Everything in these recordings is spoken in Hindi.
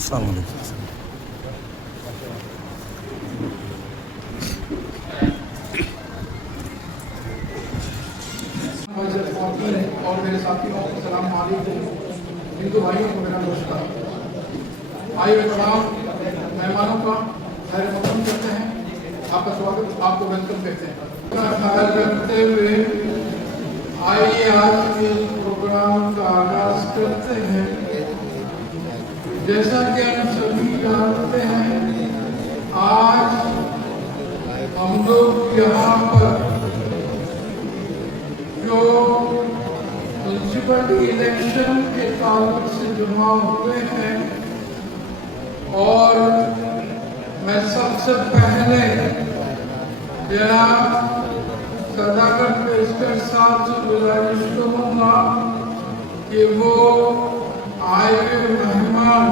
और मेरे साथियों को सलाम वालेकुम। हिंदू भाइयों को मेरा नमस्कार। आए हुए तमाम मेहमानों का खैर मकदम करते हैं, आपका स्वागत, आपको वेलकम कहते हैं। करते हुए आइए आज के प्रोग्राम का आगाज करते हैं। जैसा कि हम सभी जानते हैं, आज हम लोग यहाँ पर जो म्युनिसिपल इलेक्शन के ताल्लुक से चुनाव हुए हैं, और मैं सबसे पहले जनाब सदाकत पेशकर साहब से गुजारिश करूँगा कि वो आए हुए मेहमान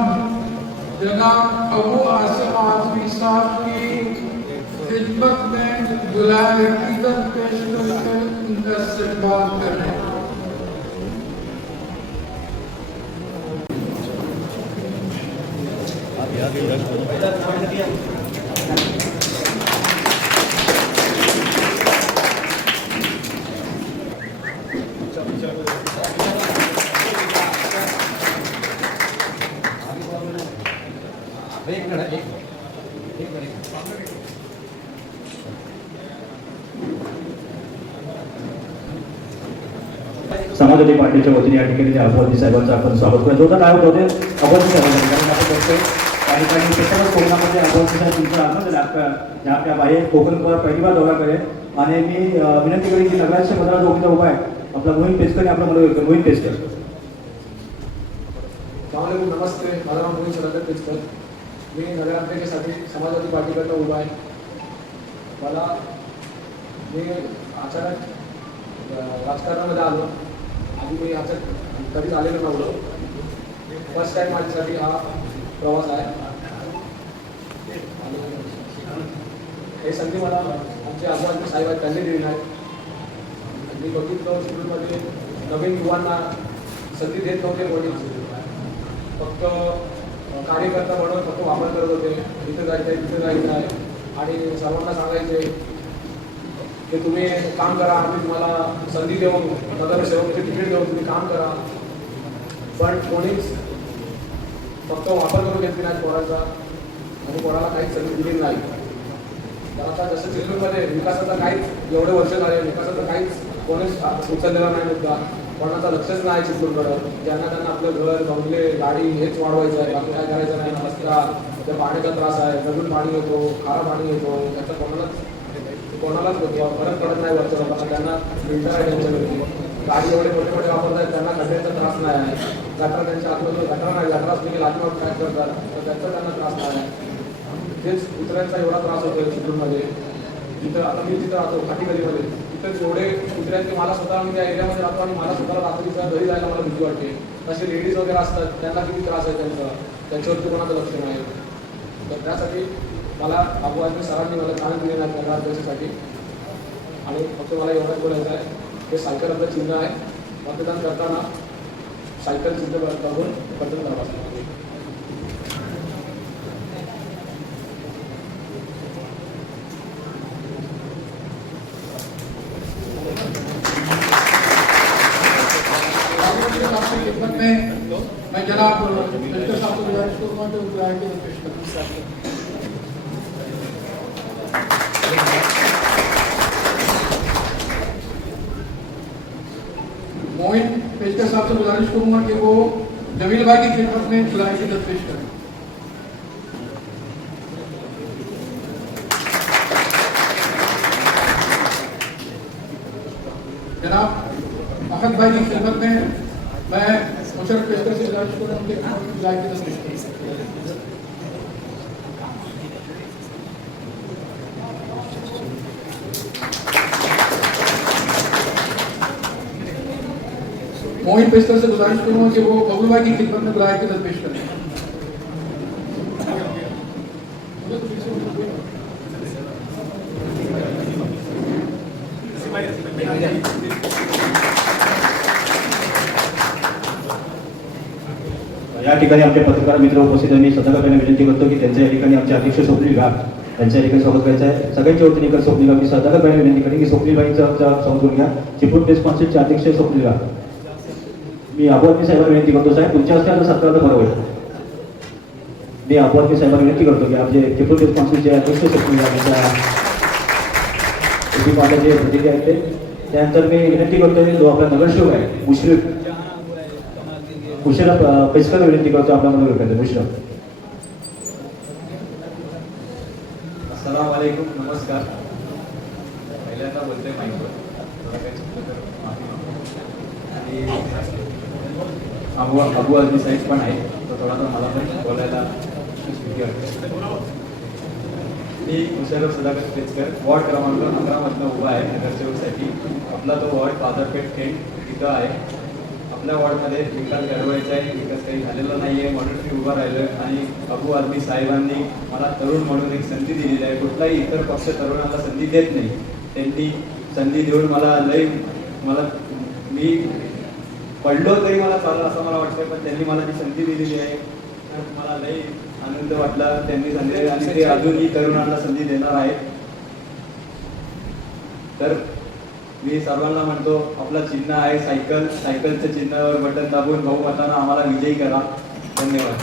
जनाब अबू आसिम आजमी साहब की खिदमत में गुलाब अकीदत पेश करके उनका इस्तकबाल करें। समाजवादी पार्टीच्या वतीने या ठिकाणी अभवानी साहेबांचं आपण स्वागत करतो. तर काय होतं अभवानी साहेबांचं कारण आपण बघतोय काही काही पेशंट कोकणामध्ये अभवानी साहेब तुमचं आगमन झालं जहाँ पे आप आए कोकण पर पहली बार दौरा करें आणि मी विनंती करेन की नगराध्यक्ष पदाला जो उभा आहे आपला मोहीन पेशकर आपला मला मोहीन पेशकर. नमस्ते, माझं नाव मोहीन सदाकत पेशकर. मी नगराध्यक्षासाठी समाजवादी पार्टीकडनं उभा आहे. मला मी अचानक राजकारणामध्ये आलो. आधी मी ह्याच्यात कधीच आलेलं नव्हतं. फर्स्ट टाईम माझ्यासाठी हा प्रवास आहे. आणि हे संधी मला आमचे आजोबा साहेब आहेत त्यांनी दिली आहे. मी बघितलं स्कूलमध्ये नवीन युवांना संधी देत नव्हते कोणी, फक्त कार्यकर्ता म्हणून फक्त वापर करत होते. इथे जायचं आहे तिथे जायचं आहे आणि सर्वांना सांगायचे की तुम्ही काम करा, आम्ही तुम्हाला संधी देऊन नगरसेवकाचे तिकीट देऊन तुम्ही काम करा. पण कोणीच फक्त वापर करून घेतली नाही कोणाचा आणि कोणाला काहीच संधी दिली नाही. तर आता जसं चित्रमध्ये विकासाचा काहीच एवढे वर्ष झाले, विकासाचा काहीच कोणीच उचललेला नाही मुद्दा. कोणाचं लक्षच नाही चित्रकडं. ज्यांना त्यांना आपलं घर, बंगले, गाडी हेच वाढवायचं आहे, बाकी काय करायचं नाही. रस्ता, त्या पाण्याचा त्रास आहे, नवीन पाणी येतो, खारा पाणी येतो, त्याचा कोणालाच फरक पडत नाही. वरच्या लोकांना त्यांना फिल्टर आहे त्यांच्याकडे, गाडी एवढे मोठे मोठे वापरतात, त्यांना खड्ड्याचा त्रास नाही आहे. गटर त्यांच्या आतमध्ये गटर नाही, गटर असले की लाचीवर काय करतात, तर त्याचा त्यांना त्रास नाही आहे. तेच कुत्र्यांचा एवढा त्रास होतो चित्रमध्ये. जिथं आता मी जिथं राहतो खाटीगलीमध्ये, तिथं एवढे कुत्र्यांचे मला स्वतः मी त्या एरियामध्ये राहतो आणि मला स्वतःला रात्रीच्या घरी जायला मला भीती वाटते. तसे लेडीज वगैरे असतात, त्यांना किती त्रास आहे त्यांच्यावरती कोणाचं लक्ष नाही. तर त्यासाठी मला अबू सरांनी मला काम दिले नाही नगराध्यक्षासाठी. आणि फक्त मला एवढंच बोलायचं आहे, हे सायकल आपलं चिन्ह आहे. मतदान करताना सायकल चिन्ह बघून मतदान करावं. मैं जनाब पेशकर साहब को गुजारिश करूँगा कि उनको आगे पेश करें. मोहिन पेशकर साहब से गुजारिश करूँगा कि वो जमील भाई की खिदमत में गुलाब की अकीदत पेश करें. जनाब अहमद भाई की खिदमत में मैं मुशर्रफ पेशकर से गुजारिश करूँ उनके गुलाब की अकीदत पेश करें. मोहिन पेशकर से गुजारिश करूँगा कि वो बबलू भाई की खिदमत में गुलाब की अकीदत पेश करें. या ठिकाणी आमचे पत्रकार मित्र उपस्थित आहे. मी सदाकाने विनंती करतो की त्यांच्या या ठिकाणी आमचे अध्यक्ष स्वप्नील घाट त्यांच्या ठिकाणी स्वागत करायचं आहे. सगळ्यांच्या वतीने एका स्वप्नील घाट मी सदाकाने विनंती करेन की स्वप्नील भाईंचा स्वागत करून घ्या. चिपळूण प्रेस कॉन्सिलचे अध्यक्ष स्वप्नील घाट. मी अबू साहेबांना विनंती करतो साहेब तुमच्या हस्ते आता सत्काराचं बरं होईल. मी अबू साहेबांना विनंती करतो की आमचे चिपळूण प्रेस कॉन्सिलचे अध्यक्ष स्वप्नील घाट यांच्या पार्टीचे प्रतिनिधी आहेत ते. त्यानंतर मी विनंती करतो जो आपला नगरसेवक आहे मुश्रीफ पेशकर विनंती करतो आपला नगरसेवक मुश्रीफ. अस्सलाम वालेकुम, नमस्कार. पहिल्यांदा बोलतोय माईकवर, थोडं काही चुकलं तर माफी मागतो. आणि अबू आझमी साहेब पण आहे, तो थोडा तर मला पण बोलायला भीती वाटते. मी मुशर्रफ सदाकत पेचकर वॉर्ड क्रमांक 11 मधनं उभा आहे नगरसेवकसाठी. आपला तो वॉर्ड बाजारपेठ खेड इथं आहे. आपल्या वॉर्डमध्ये विकास घडवायचा आहे, विकास काही झालेला नाही आहे म्हणून मी उभा राहिलो आहे. आणि अबू आझमी साहेबांनी मला तरुण म्हणून एक संधी दिलेली आहे. कुठलाही इतर पक्ष तरुणाला संधी देत नाही, त्यांनी संधी देऊन मला मी पडलो तरी मला चालेल असं मला वाटतं, पण त्यांनी मला जी संधी दिलेली आहे तर मला लई आनंद वाटला. त्यांनी संधी आणि ते अजूनही तरुणांना संधी देणार आहेत. तर मी सर्वांना म्हणतो आपला चिन्ह आहे सायकल, सायकलच्या चिन्हावर बटन दाबून बहुमतानं आम्हाला विजयी करा. धन्यवाद.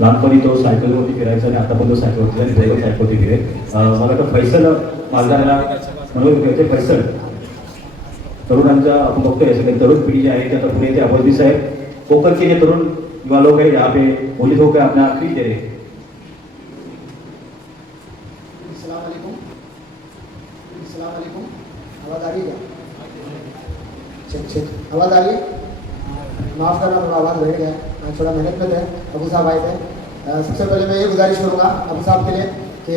लहानपणी तो सायकलवरती फिरायचा आणि आता पण तो सायकलवरती आणि पुढे सायकलवरती फिरेल. मला वाटतं फैसल मालदाराला म्हणून फिरायचे फैसल तरुणांचा आपण बघतोय सगळे तरुण पिढी जी आहे त्या पुढे येते. अबू साहेब कोकण के जो तरुण युवा लोग हैं यहाँ पे मौजूद होकर अपना आखिरी दे रहे हैं. अस्सलाम वालेकुम. अस्सलाम वालेकुम. आवाज़ आ रही है? चेक आवाज़ आ रही है? माफ़ करना, थोड़ा आवाज़ बैठ गया, मैं थोड़ा मेहनत में थे. अबू साहब आए थे. सबसे पहले मैं ये गुजारिश करूँगा अबू साहब के लिए कि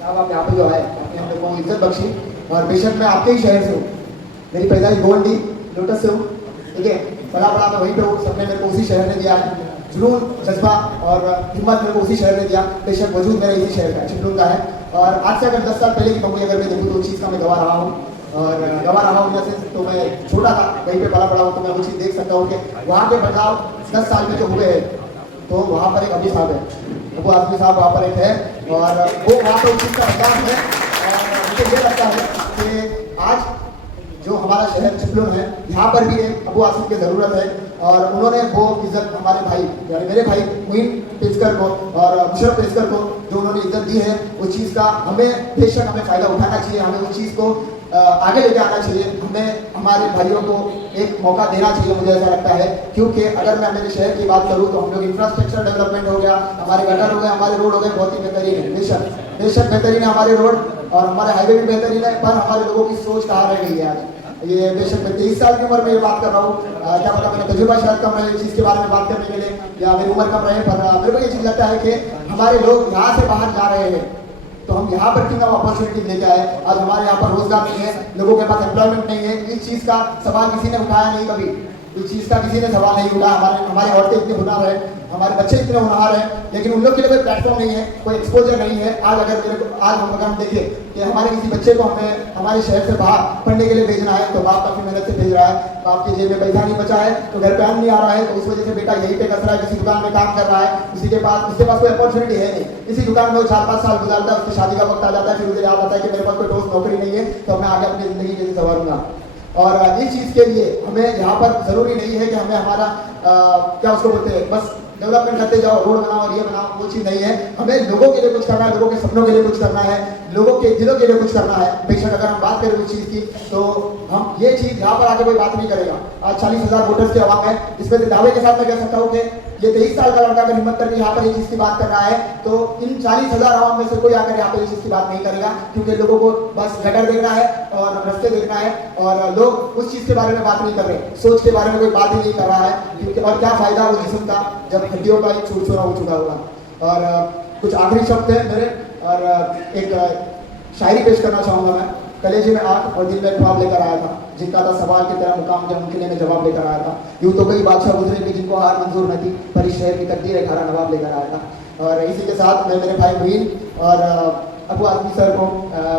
साहब आप यहाँ पे जो आए आपने हम लोग को इज्जत बख्शी. और बेशक मैं आपके ही शहर से हूँ, मेरी पैदाइश गोंडी लोटस से हूँ, ठीक है. बड़ा मैं वहीं पे हूँ. सबने मेरे को उसी शहर ने दिया है. जुनून, जज्बा और हिम्मत मेरे को उसी शहर ने दिया. बेशक वजूद मेरा इसी शहर का चिपळूण का है. और आज से अगर 10 साल पहले की बात अगर मैं देखूँ तो उस चीज़ का मैं गवाह रहा हूँ. और गवाह रहा हूँ जैसे तो मैं छोटा था वहीं पे पला पड़ा हूँ, तो मैं वो चीज़ देख सकता हूँ कि वहाँ के बदलाव 10 साल में जो हुए हैं. तो वहाँ पर एक अबू साहब है, अबू आज़मी साहब वहाँ पर एक है और वो वहाँ पर उस चीज़ का बदलाव है. और मुझे ये लगता है कि आज जो हमारा शहर चिपळूण है यहाँ पर भी एक अबू आसिफ की ज़रूरत है. और उन्होंने वो इज्जत हमारे भाई यानी मेरे भाई मुइन पेचकर को और मुशर्रफ पेचकर को जो उन्होंने इज्जत दी है, उस चीज़ का हमें बेशक हमें फ़ायदा उठाना चाहिए. हमें उस चीज़ को आगे लेके आना चाहिए. हमें हमारे भाइयों को एक मौका देना चाहिए, मुझे ऐसा लगता है. क्योंकि अगर मैं मेरे शहर की बात करूँ तो हम लोग इंफ्रास्ट्रक्चर डेवलपमेंट हो गया, हमारे गटर हो गए, हमारे रोड हो गए, बहुत ही बेहतरीन है. बेशक बेहतरीन है हमारे रोड और हमारे हाईवे भी बेहतरीन है. पर हमारे लोगों की सोच कहाँ रह गई है आज. ये बेशक मैं 23 साल की उम्र में ये बात कर रहा हूँ. क्या पता मैंने तजुर्बा शायद कम रहे इस चीज़ के बारे में बात करने के लिए, या मेरी उम्र कम रहे, पर मेरे को ये चीज़ लगता है कि हमारे लोग यहाँ से बाहर जा रहे हैं तो हम यहाँ पर कितना अपॉर्चुनिटी लेके आए. आज हमारे यहाँ पर रोजगार नहीं है, लोगों के पास एम्प्लॉयमेंट नहीं है. इस चीज़ का सवाल किसी ने उठाया नहीं कभी. इस चीज़ का किसी ने सवाल नहीं उठाया. हमारी औरतें इतने हुनर है, हमारे बच्चे इतने होनहार हैं, लेकिन उन लोग के लिए कोई प्लेटफॉर्म नहीं है, कोई एक्सपोजर नहीं है. आज अगर हम देखें कि हमारे किसी बच्चे को हमें हमारे शहर से बाहर पढ़ने के लिए भेजना है तो बाप काफ़ी मेहनत से भेज रहा है. बाप की जेब में पैसा नहीं बचा है तो घर पे अन्न नहीं आ रहा है, तो उस वजह से बेटा यहीं पे कस रहा है, किसी दुकान में काम कर रहा है. उसके पास कोई अपॉर्चुनिटी है नहीं. इसी दुकान में वो 4-5 साल गुजारता है, उसकी शादी का वक्त आ जाता है, फिर उसे याद आता है कि मेरे पास कोई ठोस नौकरी नहीं है, तो मैं आगे अपनी ज़िंदगी कैसे संवारूंगा. और इस चीज़ के लिए हमें यहाँ पर ज़रूरी नहीं है कि हमें हमारा क्या उसको बोलते हैं बस डेवलपमेंट करते जाओ, रोड बनाओ और ये बनाओ, वो चीज़ नहीं है. हमें लोगों के लिए कुछ करना है, लोगों के सपनों के लिए कुछ करना है, लोगों के दिलों के लिए कुछ करना है. बेशक अगर हम बात करें उस चीज़ की तो हम ये चीज़ यहाँ पर आके कोई बात नहीं करेगा. आज 40,000 वोटर्स की आवाम है, इसमें से दावे के साथ मैं कह सकता हूँ कि ये 23 साल का लड़का अगर हिम्मत करके यहाँ पर ये चीज़ की बात कर रहा है तो इन 40,000 आवाम में से कोई आकर यहाँ पर ये चीज़ की बात नहीं करेगा. क्योंकि लोगों को बस गटर देखना है और रास्ते देखना है और लोग उस चीज़ के बारे में बात नहीं कर रहे, सोच के बारे में कोई बात ही नहीं कर रहा है. क्योंकि और क्या फ़ायदा वो जिस्म का जब हड्डियों का एक छूट हो चुका होगा. और कुछ आखिरी शब्द है मेरे और एक शायरी पेश करना चाहूँगा मैं. कलेजे में आग और दिल में ख्वाब लेकर आया था, जिनका था सवाल की तरह मुकाम जब उनके लिए मैं जवाब लेकर आया था. यूँ तो कई बादशाह गुजरे भी जिनको हार मंजूर न थी, पर इस शहर की तकदीर खारा नवाब लेकर आया था. और इसी के साथ मैं मेरे भाई मुइन और अबू आजमी सर को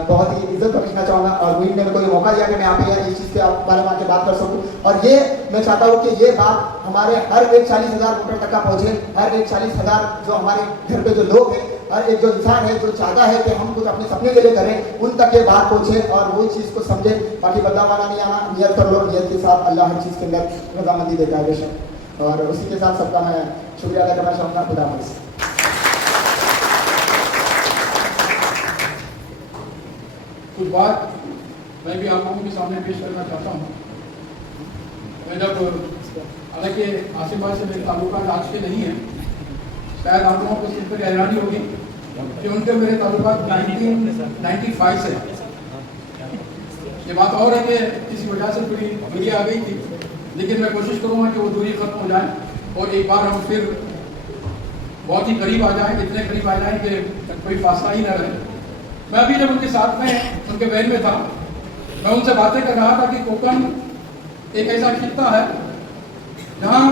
बहुत ही इज्जत बख्शना चाहूँगा और मुझे मेरे को ये मौका दिया कि मैं यहाँ पे इस चीज़ के बारे में आके बात कर सकूँ। और ये मैं चाहता हूँ कि ये बात हमारे हर एक 40,000 वोटर तक का पहुँचे, हर एक 40,000 जो हमारे घर पे जो लोग हैं, हर एक जो इंसान है जो चाहता है कि हम कुछ अपने सपने के लिए करें, उन तक ये बात पहुँचे और वो चीज़ को समझे। बाकी बदलाव आना नहीं आना, नियत कर लो, नियत के साथ अल्लाह हर चीज़ के अंदर रजामंदी देता है बेशक। और उसी के साथ सबका मैं शुक्रिया अदा करना चाहूँगा। खुदा हाफिज़। कुछ बात मैं भी आप लोगों के सामने पेश करना चाहता हूँ। मैं जब हालांकि आसिफाबाद से मेरे ताल्लुकात आज के नहीं है, शायद आप लोगों को सिर्फ पर हैरानी होगी कि उनके मेरे ताल्लुकात 1995 से। ये बात और है कि किसी वजह से पूरी दूरी आ गई थी, लेकिन मैं कोशिश करूँगा कि वो दूरी खत्म हो जाए और एक बार हम फिर बहुत ही करीब आ जाएं, इतने करीब आ जाएं कि कोई फासला ही न रहे। मैं अभी जब उनके साथ में उनके वैन में था, मैं उनसे बातें कर रहा था कि कोकण एक ऐसा खित्ता है जहाँ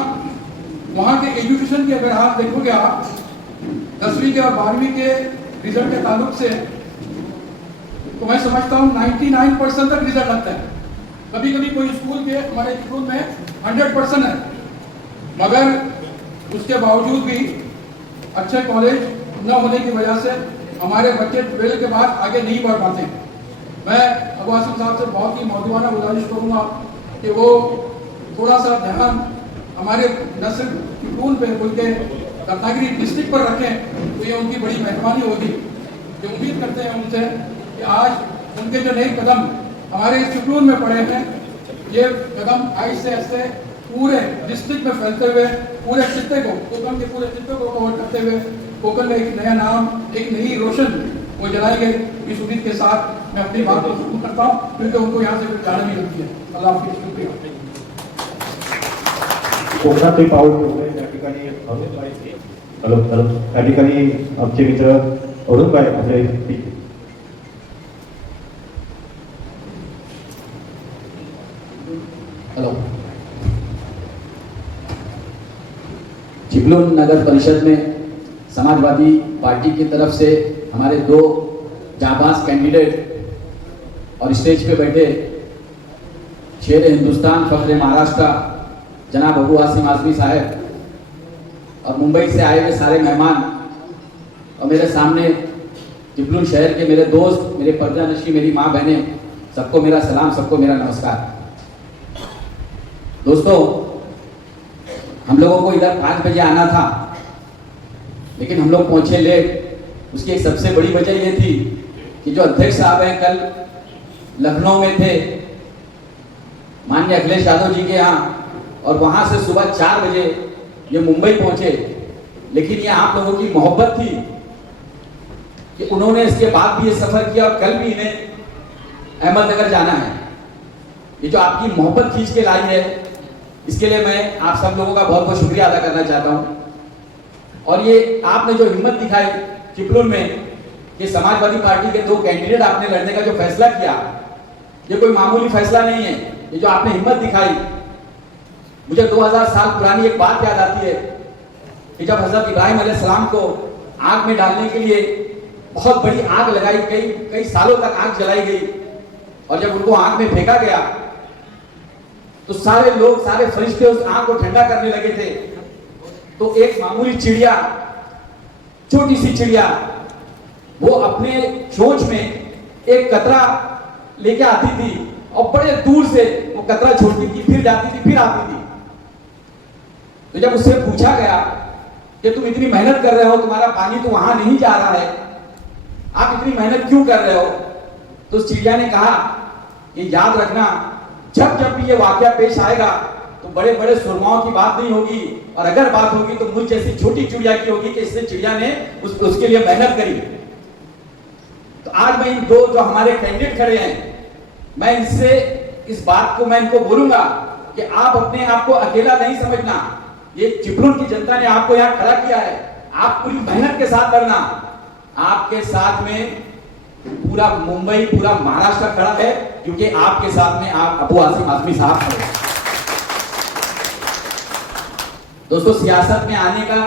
वहाँ के एजुकेशन की अगर आप देखोगे, आप 10वीं के और 12वीं के रिजल्ट के ताल्लुक से, तो मैं समझता हूँ 99% तक रिजल्ट लगता है। कभी कभी कोई स्कूल के हमारे स्कूल में 100% है, मगर उसके बावजूद भी अच्छे कॉलेज न होने की वजह से हमारे बच्चे 12 के बाद आगे नहीं बढ़ पाते। मैं अबू आसिम साहब से बहुत ही मौजूदाना गुजारिश करूँगा कि वो थोड़ा सा ध्यान हमारे न सिर्फ चिपलून पे बल्कि रत्नागिरी डिस्ट्रिक्ट पर रखें, तो ये उनकी बड़ी मेहरबानी होगी। कि उम्मीद करते हैं उनसे कि आज उनके जो नए कदम हमारे चिपलून में पड़े हैं, ये कदम आहिस्ते आहिस्ते पूरे डिस्ट्रिक्ट में फैलते हुए पूरे खित्ते को, कोकण के पूरे खित्ते को कवर करते हुए कोकण में एक नया नाम, एक नई रोशन वो जलाएंगे। इस उम्मीद के साथ मैं अपनी बात को शुरू करता हूँ, क्योंकि उनको यहाँ से फिर जाना भी लगती है। अल्लाह हाफिज़, शुक्रिया। कोकणात पाऊल ठेवलंय त्या ठिकाणी हॅलो त्या ठिकाणी आमचे मित्र अरुणभाई आपले हेलो। चिपलून नगर परिषद में समाजवादी पार्टी की तरफ से हमारे 2 जाबाज कैंडिडेट और स्टेज पे बैठे शेर हिंदुस्तान फख्र महाराष्ट्र जनाब अबू आसिम आजमी साहब और मुंबई से आए हुए सारे मेहमान और मेरे सामने चिपलून शहर के मेरे दोस्त, मेरे पर्दानशी, मेरी माँ बहनें, सबको मेरा सलाम, सबको मेरा नमस्कार। दोस्तों, हम लोगों को इधर 5 बजे आना था, लेकिन हम लोग पहुंचे लेट। उसकी एक सबसे बड़ी वजह ये थी कि जो अध्यक्ष साहब हैं कल लखनऊ में थे माननीय अखिलेश यादव जी के यहाँ, और वहां से सुबह 4 बजे ये मुंबई पहुंचे। लेकिन ये आप लोगों की मोहब्बत थी कि उन्होंने इसके बाद भी ये सफर किया और कल भी इन्हें अहमदनगर जाना है। ये जो आपकी मोहब्बत खींच के लाई है, इसके लिए मैं आप सब लोगों का बहुत बहुत शुक्रिया अदा करना चाहता हूँ। और ये आपने जो हिम्मत दिखाई चिपलून में कि समाजवादी पार्टी के 2 कैंडिडेट आपने लड़ने का जो फैसला किया, ये कोई मामूली फैसला नहीं है। ये जो आपने हिम्मत दिखाई, मुझे 2000 साल पुरानी एक बात याद आती है कि जब हजरत इब्राहिम अलैहिस्सलाम को आग में डालने के लिए बहुत बड़ी आग लगाई, कई सालों तक आग जलाई गई, और जब उनको आग में फेंका गया तो सारे लोग, सारे फरिश्ते उस आग को ठंडा करने लगे थे। तो एक मामूली चिड़िया, छोटी सी चिड़िया, वो अपने चोंच में एक कतरा लेके आती थी और बड़े दूर से वो कतरा छोड़ती थी, फिर जाती थी, फिर आती थी। तो जब उससे पूछा गया कि तुम इतनी मेहनत कर रहे हो, तुम्हारा पानी तो वहां नहीं जा रहा है, आप इतनी मेहनत क्यों कर रहे हो? तो उस चिड़िया ने कहा कि याद रखना, जब जब भी ये वाकया पेश आएगा तो बड़े बड़े सुरमाओं की बात नहीं होगी, और अगर बात होगी तो मुझ जैसी छोटी चिड़िया की होगी कि इससे चिड़िया ने उसके लिए मेहनत करी। तो आज मैं इन 2 जो हमारे कैंडिडेट खड़े हैं, मैं इनसे इस बात को मैं इनको बोलूंगा कि आप अपने आप को अकेला नहीं समझना। ये चिपलून की जनता ने आपको यहाँ खड़ा किया है, आप पूरी मेहनत के साथ लड़ना। आपके साथ में पूरा मुंबई, पूरा महाराष्ट्र खड़ा है, क्योंकि आपके साथ में आप अबू आसिम आजमी साहब खड़े हैं। दोस्तों, सियासत में आने का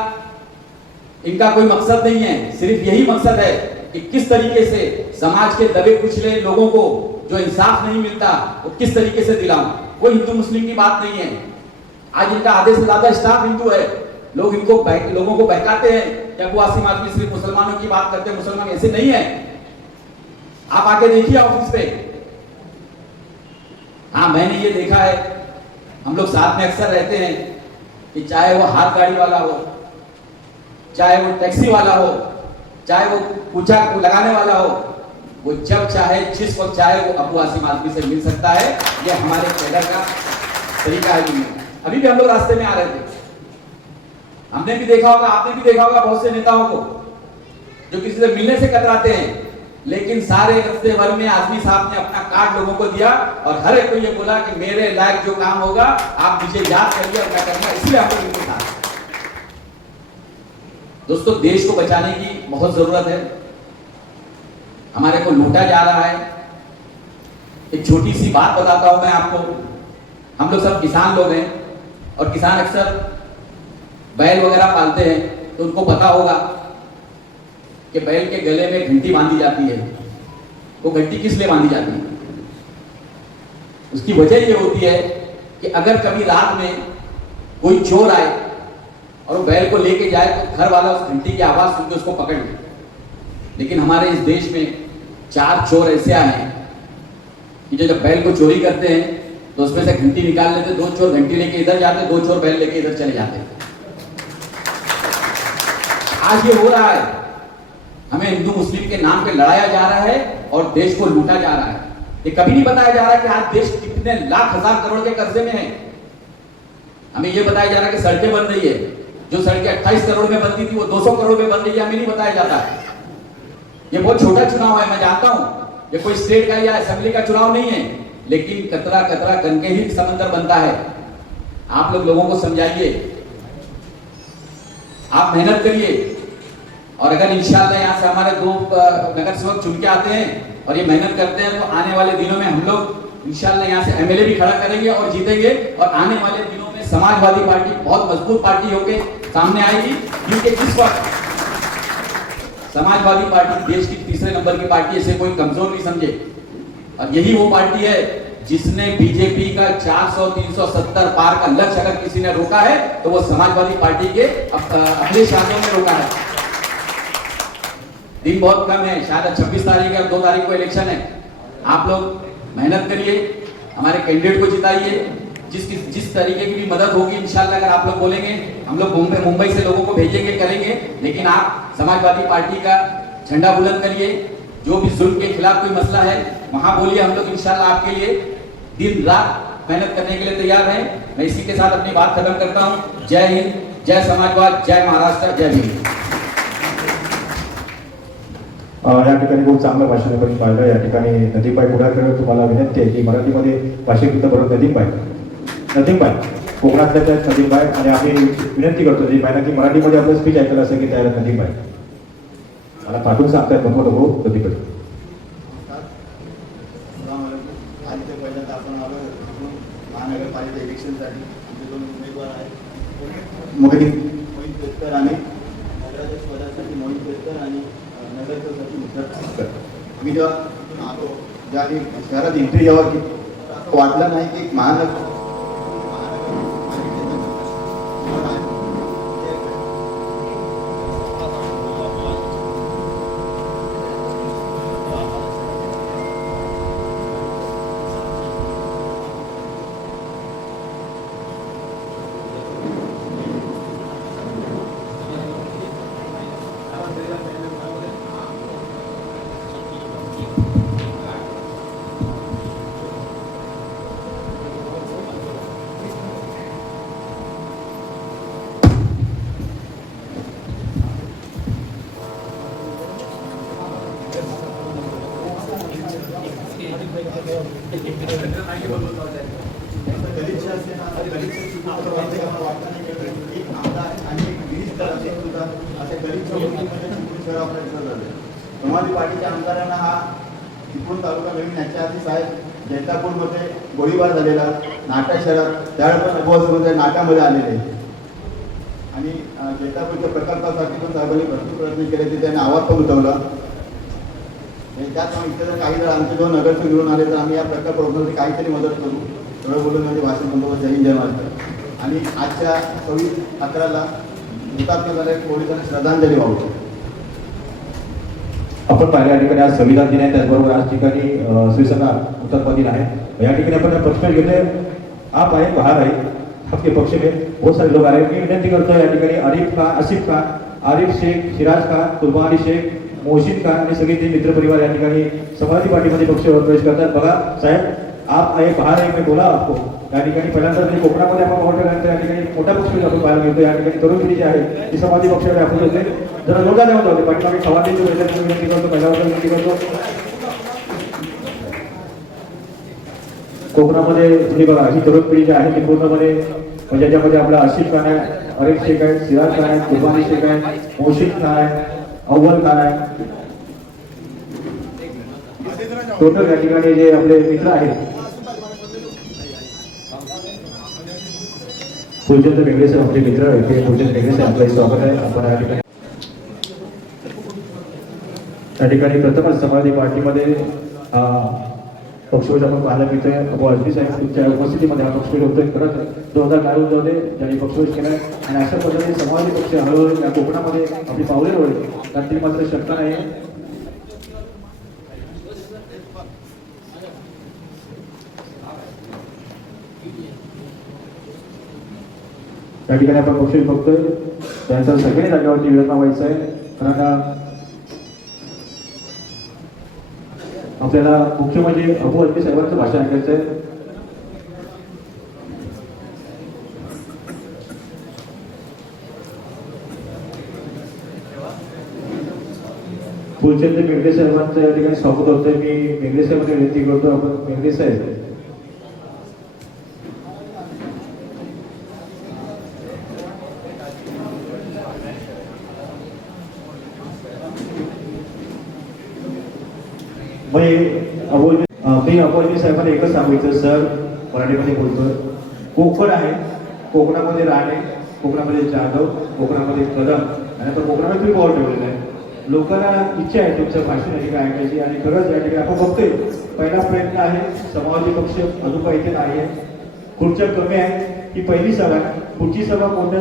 इनका कोई मकसद नहीं है, सिर्फ यही मकसद है कि किस तरीके से समाज के दबे कुचले लोगों को जो इंसाफ नहीं मिलता वो किस तरीके से दिलाऊं। वो हिंदू मुस्लिम की बात नहीं है। आज इनका आधे से ज्यादा स्टाफ हिंदू है। लोग लोगों को बहकाते हैं कि अबू आसिम आजमी सिर्फ मुसलमानों की बात करते हैं, मुसलमान ऐसे नहीं है। आप आके देखिए ऑफिस पे। हाँ, मैंने ये देखा है, हम लोग साथ में अक्सर रहते हैं कि चाहे वो हाथ गाड़ी वाला हो, चाहे वो टैक्सी वाला हो, चाहे वो पूछा लगाने वाला हो, वो जब चाहे जिस वक्त चाहे वो अबू आसिम आजमी से मिल सकता है। ये हमारे कैडर का तरीका है। अभी भी हम लोग रास्ते में आ रहे थे, हमने भी देखा होगा, आपने भी देखा होगा बहुत से नेताओं को जो किसी से मिलने से कतराते हैं, लेकिन सारे रास्ते भर में आजमी साहब ने अपना कार्ड लोगों को दिया और हर एक को ये बोला कि मेरे लायक जो काम होगा आप मुझे याद करिए और मैं करूंगा। इसलिए हम लोग इनके साथ। दोस्तों, देश को बचाने की बहुत जरूरत है। हमारे को लूटा जा रहा है। एक छोटी सी बात बताता हूं मैं आपको। हम लोग सब किसान लोग हैं और किसान अक्सर बैल वगैरह पालते हैं, तो उनको पता होगा कि बैल के गले में घंटी बांधी जाती है। वो घंटी किस लिए बांधी जाती है? उसकी वजह ये होती है कि अगर कभी रात में कोई चोर आए और वो बैल को लेके जाए तो घर वाला उस घंटी की आवाज सुन के उसको पकड़ ले। लेकिन हमारे इस देश में 4 चोर ऐसे आए हैं कि जो जब बैल को चोरी करते हैं तो उसमें से घंटी निकाल लेते, 2 चोर घंटी लेके इधर जाते, 2 चोर बैल लेके इधर चले जाते। आज ये हो रहा है। हमें हिंदू मुस्लिम के नाम पे लड़ाया जा रहा है और देश को लूटा जा रहा है। ये कभी नहीं बताया जा रहा कि आज देश कितने लाख हजार करोड़ के कर्जे में है। हमें ये बताया जा रहा है कि सड़कें बन रही है। जो सड़कें 28 करोड़ में बनती थी वो 200 करोड़ में बन रही है, हमें नहीं बताया जाता है। ये बहुत छोटा चुनाव है, मैं जानता हूं, ये कोई स्टेट का या असेंबली का चुनाव नहीं है, लेकिन कतरा कतरा करके ही समंदर बनता है। आप लोगों को समझाइए, आप मेहनत करिए और अगर इंशाल्लाह यहाँ से हमारे 2 नगर सेवक चुन के आते हैं और ये मेहनत करते हैं तो आने वाले दिनों में हम लोग इंशाल्लाह यहाँ से एमएलए भी खड़ा करेंगे और जीतेंगे। और आने वाले दिनों में समाजवादी पार्टी बहुत मजबूत पार्टी होके सामने आएगी, क्योंकि इस वक्त समाजवादी पार्टी देश की 3रे नंबर की पार्टी, इसे कोई कमजोर नहीं समझे। और यही वो पार्टी है जिसने बीजेपी का 400-370 पार का लक्ष्य अगर किसी ने रोका है तो वो समाजवादी पार्टी के अखिलेश यादव ने रोका है। दिन बहुत कम है, शायद 26 तारीख या 2 तारीख को इलेक्शन है। आप लोग मेहनत करिए, हमारे कैंडिडेट को जिताइए। जिस तरीके की भी मदद होगी इंशाल्लाह अगर आप लोग बोलेंगे, हम लोग मुंबई से लोगों को भेजेंगे, करेंगे। लेकिन आप समाजवादी पार्टी का झंडा बुलंद करिए। जो भी जुल्म के खिलाफ कोई मसला है वहां बोलिए। हम लोग इंशाल्लाह आपके लिए दिन रात मेहनत करने के लिए तैयार हैं। मैं इसी के साथ अपनी बात खत्म करता हूं। जय हिंद, जय समाजवाद, जय महाराष्ट्र, जय भीम। या ठिकाणी खूप चांगलं भाषण आपण पाहिलं। या ठिकाणी नदीमबाई पुढाकर, तुम्हाला विनंती आहे की मराठीमध्ये भाषण गीतं बरोबर नदीमबाई कोकणातल्या त्या नदीमबाई, आणि आम्ही विनंती करतो नदीमबाईंना की मराठीमध्ये आपलं स्पीच ऐकायला असेल की त्याला नदीमबाई मला पाठवून सांगतायत नको नको नदीबाई। आणि पहिल्यांदा आपण आलो महानगरपालिका इलेक्शनसाठी आमचे 2 उमेदवार आहेत, मोहित पेटकर आणि नगराध्यक्ष पदासाठी मोहित पेटकर आणि नगरसेवकासाठी मुद्दा। मी जेव्हा तिथून आलो, ज्या शहरात एंट्री जेव्हा की असं वाटलं नाही की महानगर समाजवादी पार्टीच्या आमदारांना हा चिपळूण तालुका नवीन याच्या आधी साहेब जैतापूरमध्ये गोळीबार झालेला, नाटा शहरात त्यावेळेस अनुभवासमध्ये नाट्यामध्ये आलेले आणि जैतापूरच्या प्रकल्पासाठी पण साहेबांनी भरपूर प्रयत्न केले, ते त्यांनी आवाज पण उठवला। आणि त्यात मग इथे जर काही जर आमचे 2 नगरसेवक मिळून आले तर आम्ही या प्रकल्प रोखण्यासाठी काहीतरी मदत करू. एवढं बोलून माझे भाषण संपवत. जय हिंद, जय महाराष्ट्र. आणि आजच्या 26/11ला हुतात्मा झाले पोलिसांना श्रद्धांजली वाहू. आपण पाहिल्या ठिकाणी आज संविधान दिन आहे, त्याचबरोबर आज ठिकाणी शिवसेना हुतात्मा दिन आहे. या ठिकाणी आपण प्रश्न घेतोय, आप आए बाहर आए, आपके पक्ष में बहुत सारे लोग आ रहे हैं. मी विनंती करतो या ठिकाणी आरिफ खान, आसिफ खान, आरिफ शेख, सिराज खान, कुर्बान अली शेख, मोहसिन खान आणि सगळे ते मित्र परिवार या ठिकाणी समाजवादी पार्टीमध्ये पक्ष प्रवेश करतात. बघा साहेब, आप आए बाहर आए, मी बोला आपको. या ठिकाणी पहिल्यांदा तरी कोकणामध्ये आपण पाहू ठेवल्यानंतर या ठिकाणी मोठ्या पक्ष आपण पाहायला मिळतो. या ठिकाणी तरुण पिढी जी आहे ती समाजवादी पक्षाकडे आपण होते. जरा लोका देऊन होते पाठीमागे खवाडीची विनंती करतो, पहिल्याबद्दल विनंती करतो. कोकणामध्ये तुम्ही बघा ही तरुण पिढी जी आहे ती पूर्णपणे म्हणजे ज्याच्यामध्ये आपला आसिफ खान आहे, आरिफ शेख आहे, सिराज खान आहे, कुर्बानी शेख आहे, मोहसिन खान आहे, अव्वल खान आहे. टोटल या ठिकाणी जे आपले मित्र आहेत फुलचंद वेगळे साहेब आपले मित्र आहेत ते फुलचंद वेगळे साहेब आपलं स्वागत आहे. आपण या ठिकाणी त्या ठिकाणी प्रथमच समाजवादी पार्टीमध्ये पक्षप्रवेश आपण पाहायला मिळतोय. अबू आझमी साहेब तुमच्या उपस्थितीमध्ये हा पक्षप्रवेश होतोय. परत 2012 मध्ये ज्यांनी पक्षप्रवेश केला आणि अशा पद्धतीने समाजवादी पक्ष हळूहळू या कोकणामध्ये आपली पावले रोवली त्यात मात्र शक्य नाही. त्या ठिकाणी आपण पक्षप्रवेश बघतोय. त्यानंतर सगळ्या जागेवरती विरोधना व्हायचं आहे. कारण आपल्याला मुख्य म्हणजे अबू आझमी साहेबांचं भाषण ऐकायचं आहे. फुलचंद मेघडे साहेबांचं या ठिकाणी स्वागत होतंय. मी मेघडे साहेबांना विनंती करतो, आपण मेघडे साहेब मी अबू आझमी साहेबांना एकच सांगितलं, सर मराठीमध्ये बोलतोय, कोकण आहे, कोकणामध्ये राणे, कोकणामध्ये जाधव, कोकणामध्ये कदम आणि आता कोकणामध्ये तुम्ही बॉल ठेवलेलं आहे. लोकांना इच्छा आहे तुमचं भाषण या ठिकाणी ऐकायची आणि खरंच या ठिकाणी आपण बघतोय पहिला प्रयत्न आहे. समाजवादी पक्ष अजून काही इथे नाही आहे, खुर्च्या कमी आहे. ही पहिली सभा आहे, पुढची सभा मोठ्या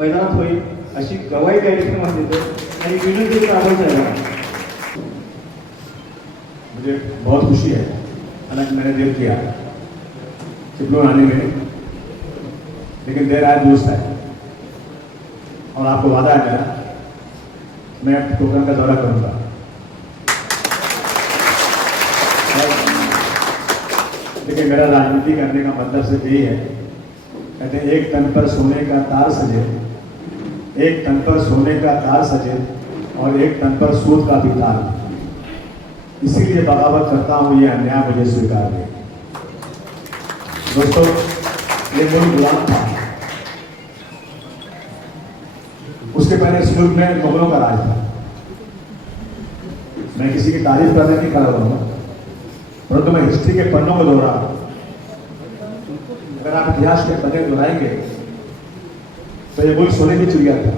मैदानात होईल अशी गवाही त्या ठिकाणी म्हणतो आणि विनंती आपण साहेबांना. मुझे बहुत खुशी है, हालांकि मैंने देर किया चिपलून आने में, लेकिन देर आए दुरुस्त है. और आपको वादा है मेरा, मैं कोकण का दौरा करूंगा. लेकिन मेरा राजनीति करने का मतलब सिर्फ यही है, कहते हैं एक तन पर सोने का तार सजे, एक तन पर सोने का तार सजे और एक तन पर सूद का भी तार. इसीलिए बगावत करता हूं, ये अन्याय मुझे स्वीकार है. दोस्तों, ये मुल्क गुलाम था, उसके पहले इस मुल्क में मुगलों का राज था. मैं किसी की तारीफ करने नहीं कर रहा हूं, परंतु मैं हिस्ट्री के पन्नों को दोहरा. अगर आप इतिहास के पन्ने दोहराएंगे तो ये मुल्क सोने की चिड़िया था.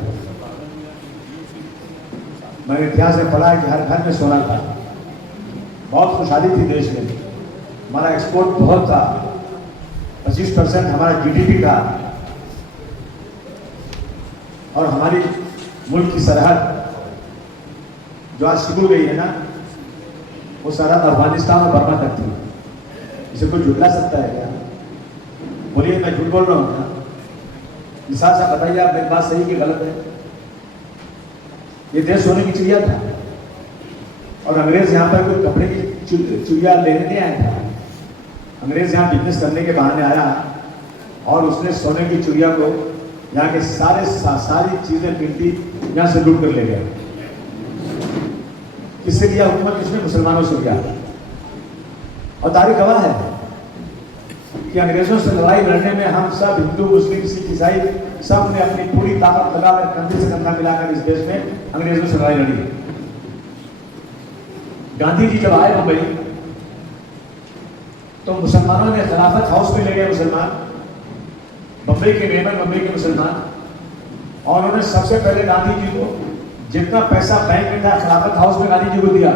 मैंने इतिहास में पढ़ा है कि हर घर में सोना था, बहुत खुशहाली थी देश में, हमारा एक्सपोर्ट बहुत था, 25% हमारा जीडीपी था. और हमारी मुल्क की सरहद जो आज शुरू गई है ना, वो सरहद अफगानिस्तान और बर्मा तक थी. इसे कोई झुटला सकता है क्या? बोलिए, मैं झूठ बोल रहा हूँ ना? मिसाल से बताइए आप, मेरी बात सही कि गलत है? ये देश सोने की चिड़िया था और अंग्रेज यहाँ पर कोई कपड़े की चिड़िया लेने नहीं आया था. अंग्रेज यहाँ बिजनेस करने के बहाने आया और उसने सोने की चिड़िया को, यहाँ के सारी चीजें कीमती यहाँ से लूट कर ले गया. किससे किया हुकूमत? किसने? मुसलमानों से किया. और तारीख गवाह है कि अंग्रेजों से लड़ाई लड़ने में हम सब हिंदू, मुस्लिम, सिख, ईसाई सब ने अपनी पूरी ताकत लगाकर कंधे से कंधा मिलाकर इस देश में अंग्रेजों से लड़ाई लड़ी. गांधी जी जब आए मुंबई तो मुसलमानों ने खिलाफत हाउस में ले गए मुसलमान, बम्बई के मेहमान, बम्बई के मुसलमान, और उन्होंने सबसे पहले गांधी जी को जितना पैसा बैंक में था खिलाफत हाउस में गांधी जी को दिया.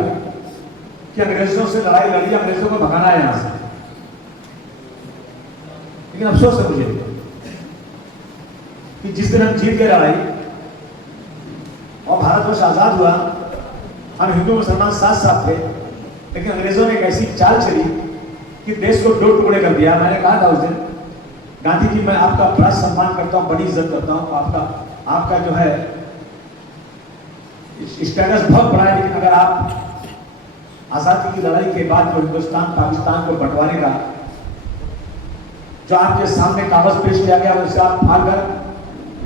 कि अंग्रेजों से लड़ाई लड़ी, अंग्रेजों को भगाना है यहां से। लेकिन अफसोस है मुझे कि जिस दिन हम जीत गए लड़ाई और भारतवर्ष आजाद हुआ, हम हिंदू मुसलमान साथ साथ थे, लेकिन अंग्रेजों ने एक ऐसी चाल चली कि देश को दो टुकड़े कर दिया। मैंने कहा था उस दिन, गांधी जी मैं आपका बड़ा सम्मान करता हूं, बड़ी इज्जत करता हूं, आपका जो है स्टेटस बहुत बड़ा है, लेकिन अगर आप आजादी की लड़ाई के बाद जो हिंदुस्तान पाकिस्तान को बंटवाने का जो आपके सामने कागज पेश किया गया, उससे आप फाड़ कर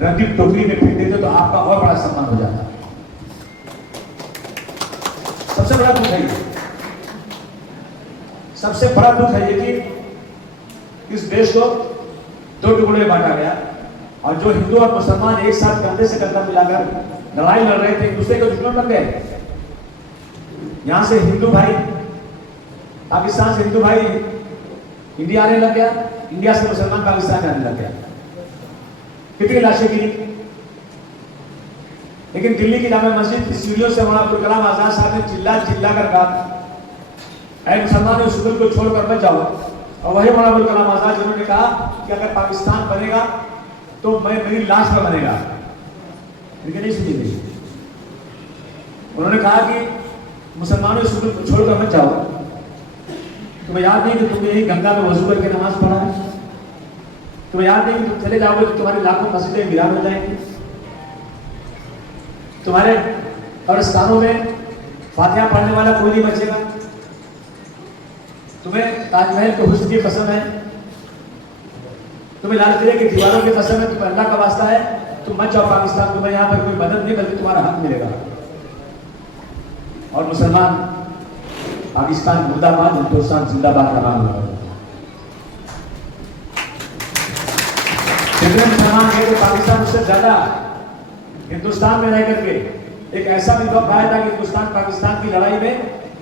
रंगीन टोकरी में फेंक देते तो आपका और बड़ा सम्मान हो जाता। सबसे बड़ा दुख है ये, सबसे बड़ा दुख है ये कि इस देश को दो टुकड़े में बांटा गया और जो हिंदू और मुसलमान एक साथ कंधे से कंधा मिलाकर लड़ाई लड़ रहे थे, एक दूसरे को दुश्मन बन गए। यहां से हिंदू भाई, पाकिस्तान से हिंदू भाई इंडिया आने लग गया, इंडिया से मुसलमान पाकिस्तान आने लग गया। कितनी लाशें गिरी, लेकिन दिल्ली की जामा मस्जिद की सीढ़ियों से वहां अब्दुल कलाम आजाद साहब ने चिल्ला कर कहा, ऐ मुसलमानों इस मुल्क को छोड़कर मत जाओ। और वही मौलाना अब्दुल कलाम आजाद जिन्होंने कहा कि अगर पाकिस्तान बनेगा तो मेरी लाश पर बनेगा, लेकिन नहीं सुनी गई। उन्होंने कहा कि मुसलमानों इस मुल्क को छोड़कर मत जाओ। तुम्हें याद नहीं कि तुमने यही गंगा में वजू करके नमाज पढ़ा है? तुम्हें याद नहीं कि तुम चले जाओगे तो तुम्हारी लाखों मस्जिदें वीरान हो जाएंगी, तुम्हारे कब्रिस्तानों में फातिहा पढ़ने वाला कोई नहीं बचेगा। तुम्हें ताजमहल के हुस्न की कसम है, तुम्हें लाल किले की दीवारों की कसम है, तुम्हें अल्लाह का वास्ता है, तुम मत जाओ पाकिस्तान, तुम्हें यहाँ पर कोई मदद नहीं बल्कि तुम्हारा हक मिलेगा। और मुसलमान पाकिस्तान मुर्दाबाद, हिंदुस्तान जिंदाबाद का नाम लगा। जितने मुसलमान गए तो पाकिस्तान उससे ज्यादा हिंदुस्तान में रह करके एक ऐसा भी वक्त आया था कि हिंदुस्तान पाकिस्तान की लड़ाई में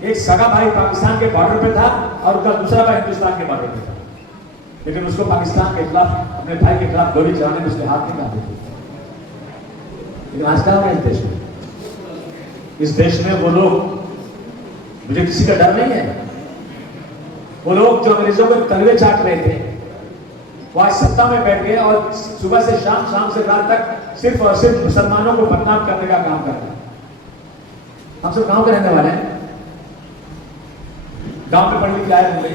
एक सगा भाई पाकिस्तान के बॉर्डर पे था और उसका दूसरा भाई हिंदुस्तान के बॉर्डर पे था, लेकिन उसको पाकिस्तान के खिलाफ, अपने भाई के खिलाफ गोली चलाने में उसके हाथ नहीं कांपे थे। लेकिन आज क्या हो रहा है इस देश में? इस देश में वो लोग, मुझे किसी का डर नहीं है, वो लोग जो अंग्रेजों को तलवे चाट रहे थे वो आज सत्ता में बैठ गए और सुबह से शाम, शाम से रात तक सिर्फ और सिर्फ मुसलमानों को बदनाम करने का काम करते हैं। हम सब गांव के रहने वाले हैं, गांव में पढ़ लिख के आए होंगे।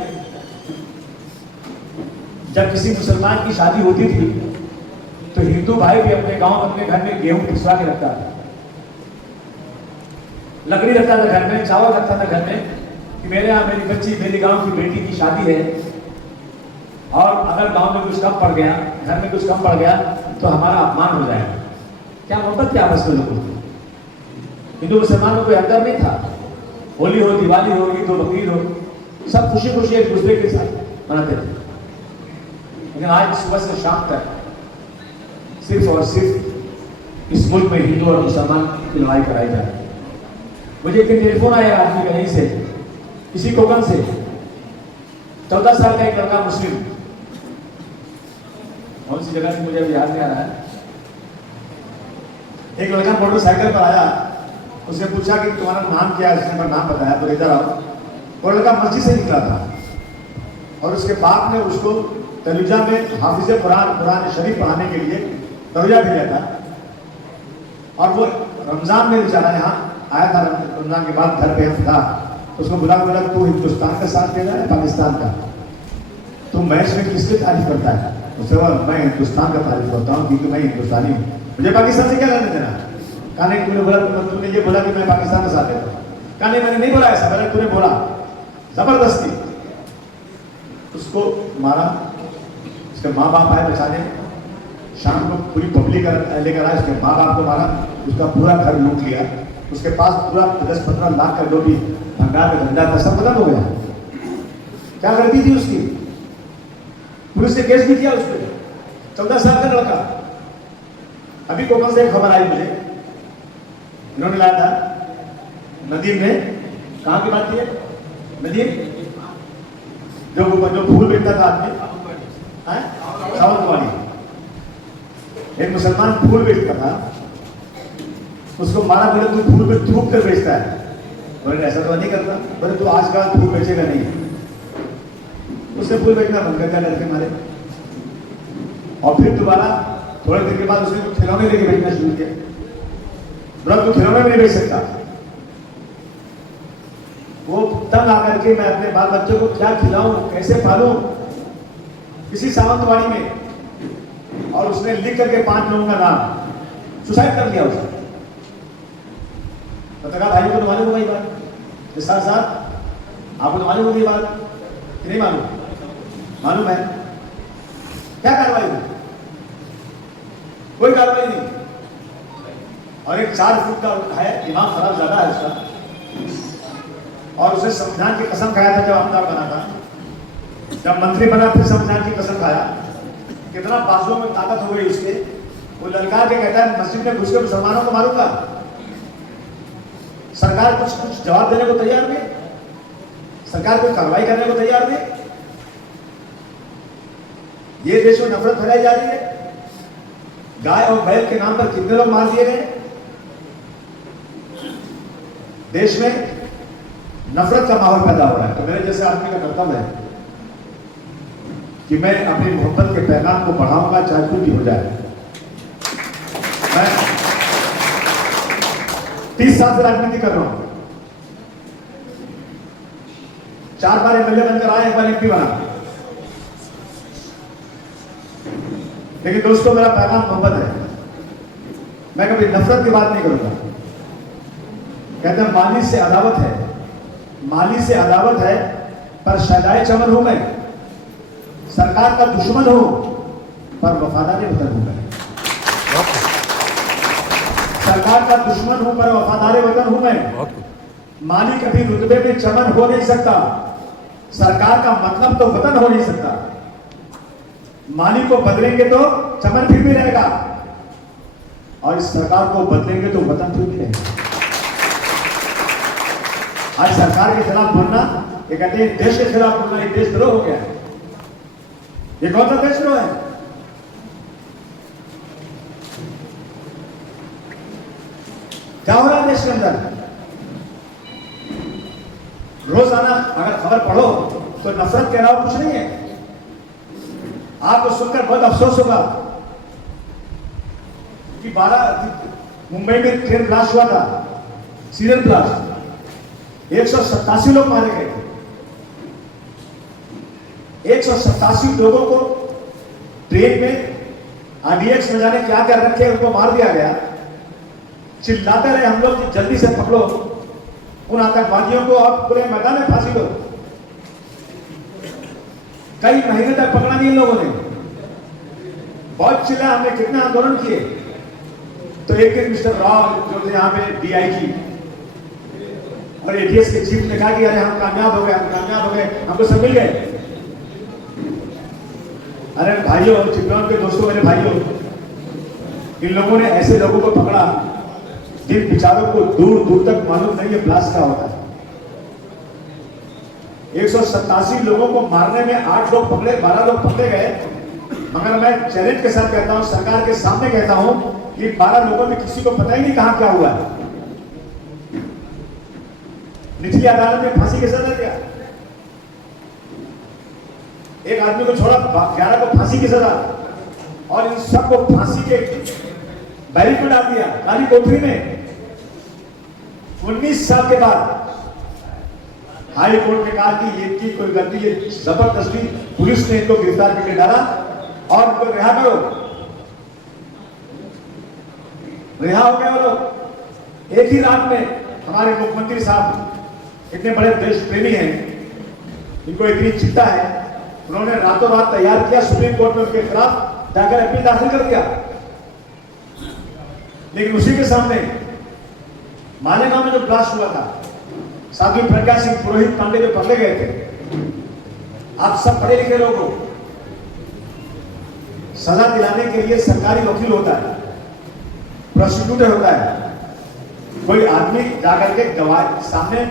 जब किसी मुसलमान की शादी होती थी तो हिंदू भाई भी अपने गांव, अपने घर में गेहूं पिसवा के रखता था, लकड़ी रखता था घर में, चावल रखता था घर में कि मेरे यहाँ मेरी बच्ची, मेरी गांव की बेटी की शादी है और अगर गांव में कुछ कम पड़ गया, घर में कुछ कम पड़ गया तो हमारा अपमान हो जाएगा। क्या मोहब्बत क्या आपस में लोगों की? हिंदू मुसलमानों को अंतर नहीं था। होली हो, दिवाली हो, ईद हो, बकरीद हो, सब खुशी खुशी एक दूसरे के साथ मनाते थे। लेकिन आज सुबह से शाम तक सिर्फ और सिर्फ इस मुल्क में हिंदू और मुसलमान की लड़ाई कराई जा रही है। मुझे एक टेलीफोन आया आदमी का, यहीं से, किसी कोकन से, 14 साल का एक लड़का मुस्लिम, कौन सी जगह से मुझे याद नहीं आ रहा है। एक लड़का मोटरसाइकिल पर आया, उसने पूछा कि तुम्हारा नाम क्या है? उसने नाम बताया, तो इधर आओ। वो लड़का मस्जिद से निकला था और उसके बाप ने उसको तलुजा में हाफिज कुरान शरीफ पढ़ाने के लिए तलुजा भेजा था। और वो रमजान में बेचारा यहाँ आया था, रमजान के बाद घर पे था, उसको बुला तू हिंदुस्तान का साथ देना है पाकिस्तान का? तू मैच में किसकी तारीफ करता है? उससे मैं हिंदुस्तान का तारीफ करता हूँ क्योंकि मैं हिंदुस्तानी हूँ, मुझे पाकिस्तान से क्या करने देना? कहा नहीं, तूने बोला, तुमने ये बोला कि मैं पाकिस्तान का साथ देता हूँ। कहा नहीं, मैंने नहीं बोला ऐसा, मैंने तूने बोला। जबरदस्ती उसको मारा। उसके माँ बाप आए बचाने, शाम को पूरी पब्लिक लेकर आए, उसके माँ बाप को मारा, उसका पूरा घर लूट लिया, उसके पास पूरा 10-15 लाख का जो भी भंगार का धंधा था सब खत्म हो गया। क्या गलती थी उसकी? पुलिस ने केस भी किया उस पर। 14 साल का लड़का। अभी कोकन से एक खबर आई मुझे, इन्होंने लाया था नदीम में, कहाँ की बात की है? नदीम जो फूल बेचता था आदमी, सावंतवाड़ी, एक मुसलमान फूल बेचता था, उसको मारा, बोले तू फूल पे थूक कर बेचता है, बोले ऐसा तो नहीं करता। बोले तू आजकल फूल बेचेगा नहीं। उसने फूल बेचना बंद कर दिया डर के मारे। और फिर दोबारा थोड़े देर के बाद उसने खिलौने लेके बेचना शुरू किया। बोला तू खिलौने में नहीं बेच सकता। वो तंग आकर के मैं अपने बाल बच्चों को क्या खिलाऊं, कैसे पालूं, किसी सावंतवाड़ी में, और उसने लिख करके 5 लोगों का नाम सुसाइड कर लिया उसने। तो कहा भाई को तो मालूम होगा ये बात, साथ साथ आपको तो मालूम होगी ये बात कि नहीं मालूम? मालूम है। क्या कार्रवाई हुई? कोई कार्रवाई नहीं। और एक 4 फुट का है, दिमाग खराब ज्यादा है उसका, और उसने संविधान की कसम खाया था जब आमदार बना था। जब मंत्री बना फिर संविधान की कसम खाया। कितना बाजुओं में ताकत हो गई उसके। वो ललकार के कहता है मस्जिद में घुस के मुसलमानों को मारूंगा। सरकार कुछ जवाब देने को तैयार नहीं, सरकार कोई कार्रवाई करने को तैयार नहीं। ये देश में नफरत फैलाई जा रही है। गाय और बैल के नाम पर कितने लोग मार दिए गए। देश में नफरत का माहौल पैदा हो रहा है। तो मेरे जैसे आदमी का कर्तव्य है कि मैं अपनी मोहब्बत के पैगाम को बढ़ाऊंगा, चाहे कुछ भी हो जाए। मैं 30 साल से राजनीति कर रहा हूं। 4 बार एमएलए बनकर आया, 1 बार एमपी बना। लेकिन दोस्तों मेरा पैगाम मोहब्बत है। मैं कभी नफरत की बात नहीं करूंगा। कहते हैं माली से अदावत है, माली से अदावत है, पर शजाए चमन हूं मैं। सरकार का दुश्मन हूं पर वफादार वतन हूं मैं। सरकार का दुश्मन हूं पर वफादार वतन हूं मैं। माली कभी रुतबे में चमन हो नहीं सकता। सरकार का मतलब तो वतन हो नहीं सकता। माली को बदलेंगे तो चमन फिर भी रहेगा, और इस सरकार को बदलेंगे तो वतन फिर भी रहेगा। आज सरकार के खिलाफ बोलना, ये कहते हैं देश के खिलाफ बोलना, ये देशद्रोह हो गया है। ये कौन सा देशद्रोह है? क्या हो रहा है देश के अंदर? रोजाना अगर खबर पढ़ो तो नफरत के अलावा कुछ नहीं है। आपको सुनकर बहुत अफसोस होगा कि 12 मुंबई में ट्रेन ब्लास्ट हुआ था, सीरियल ब्लास्ट। 187 लोग मारे गए थे। 187 लोगों को ट्रेन में आरडीएक्स में जाने क्या क्या रखे उनको मार दिया गया। चिल्लाते रहे हम लोग कि जल्दी से पकड़ो उन आतंकवादियों को और पूरे मैदान में फांसी दो। कई महीने तक पकड़ा नहीं इन लोगों ने। बहुत चिल्ला, हमने कितने आंदोलन किए। तो एक दिन मिस्टर राव जो थे यहाँ पे डीआईजी और एटीएस के चीफ ने कहा कि अरे हम कामयाब हो गए, हम कामयाब हो गए, हमको सब मिल गए। अरे भाइयों, चिपरान के दोस्तों, मेरे भाइयों, इन लोगों ने ऐसे लोगों को पकड़ा जिन बेचारों को दूर दूर तक मालूम नहीं है ब्लास्ट क्या होता है। 187 लोगों को मारने में 8 लोग पकड़े, 12 लोग पकड़े गए। मगर मैं चैलेंज के साथ कहता हूं, सरकार के सामने कहता हूं कि 12 लोगों में किसी को पता ही नहीं कहां क्या हुआ है। निचली अदालत में फांसी की सजा दिया। एक आदमी को छोड़ा, 11 को फांसी की सजा, और इन सबको फांसी के बैरिक में डाल दिया, काली कोठरी में। 19 साल के बाद हाई कोर्ट ने कहा कि ये की कोई गलती, ये जबरदस्ती पुलिस ने इनको गिरफ्तार करके डाला और इनको रिहा करो। रिहा हो गए वो लोग। एक ही रात में हमारे मुख्यमंत्री साहब इतने बड़े देश प्रेमी हैं, इनको इतनी चिंता है, उन्होंने रातों रात तैयार किया, सुप्रीम कोर्ट में उनके खिलाफ जाकर अपील दाखिल कर दिया। लेकिन उसी के सामने मालेगांव में जो ब्लास्ट हुआ था, साध्वी प्रज्ञा सिंह पुरोहित पांडे जो पकड़े गए थे, आप सब पढ़े लिखे लोगों, सजा दिलाने के लिए सरकारी वकील होता है, प्रोसिक्यूटर होता है। कोई आदमी जाकर के गवाह सामने,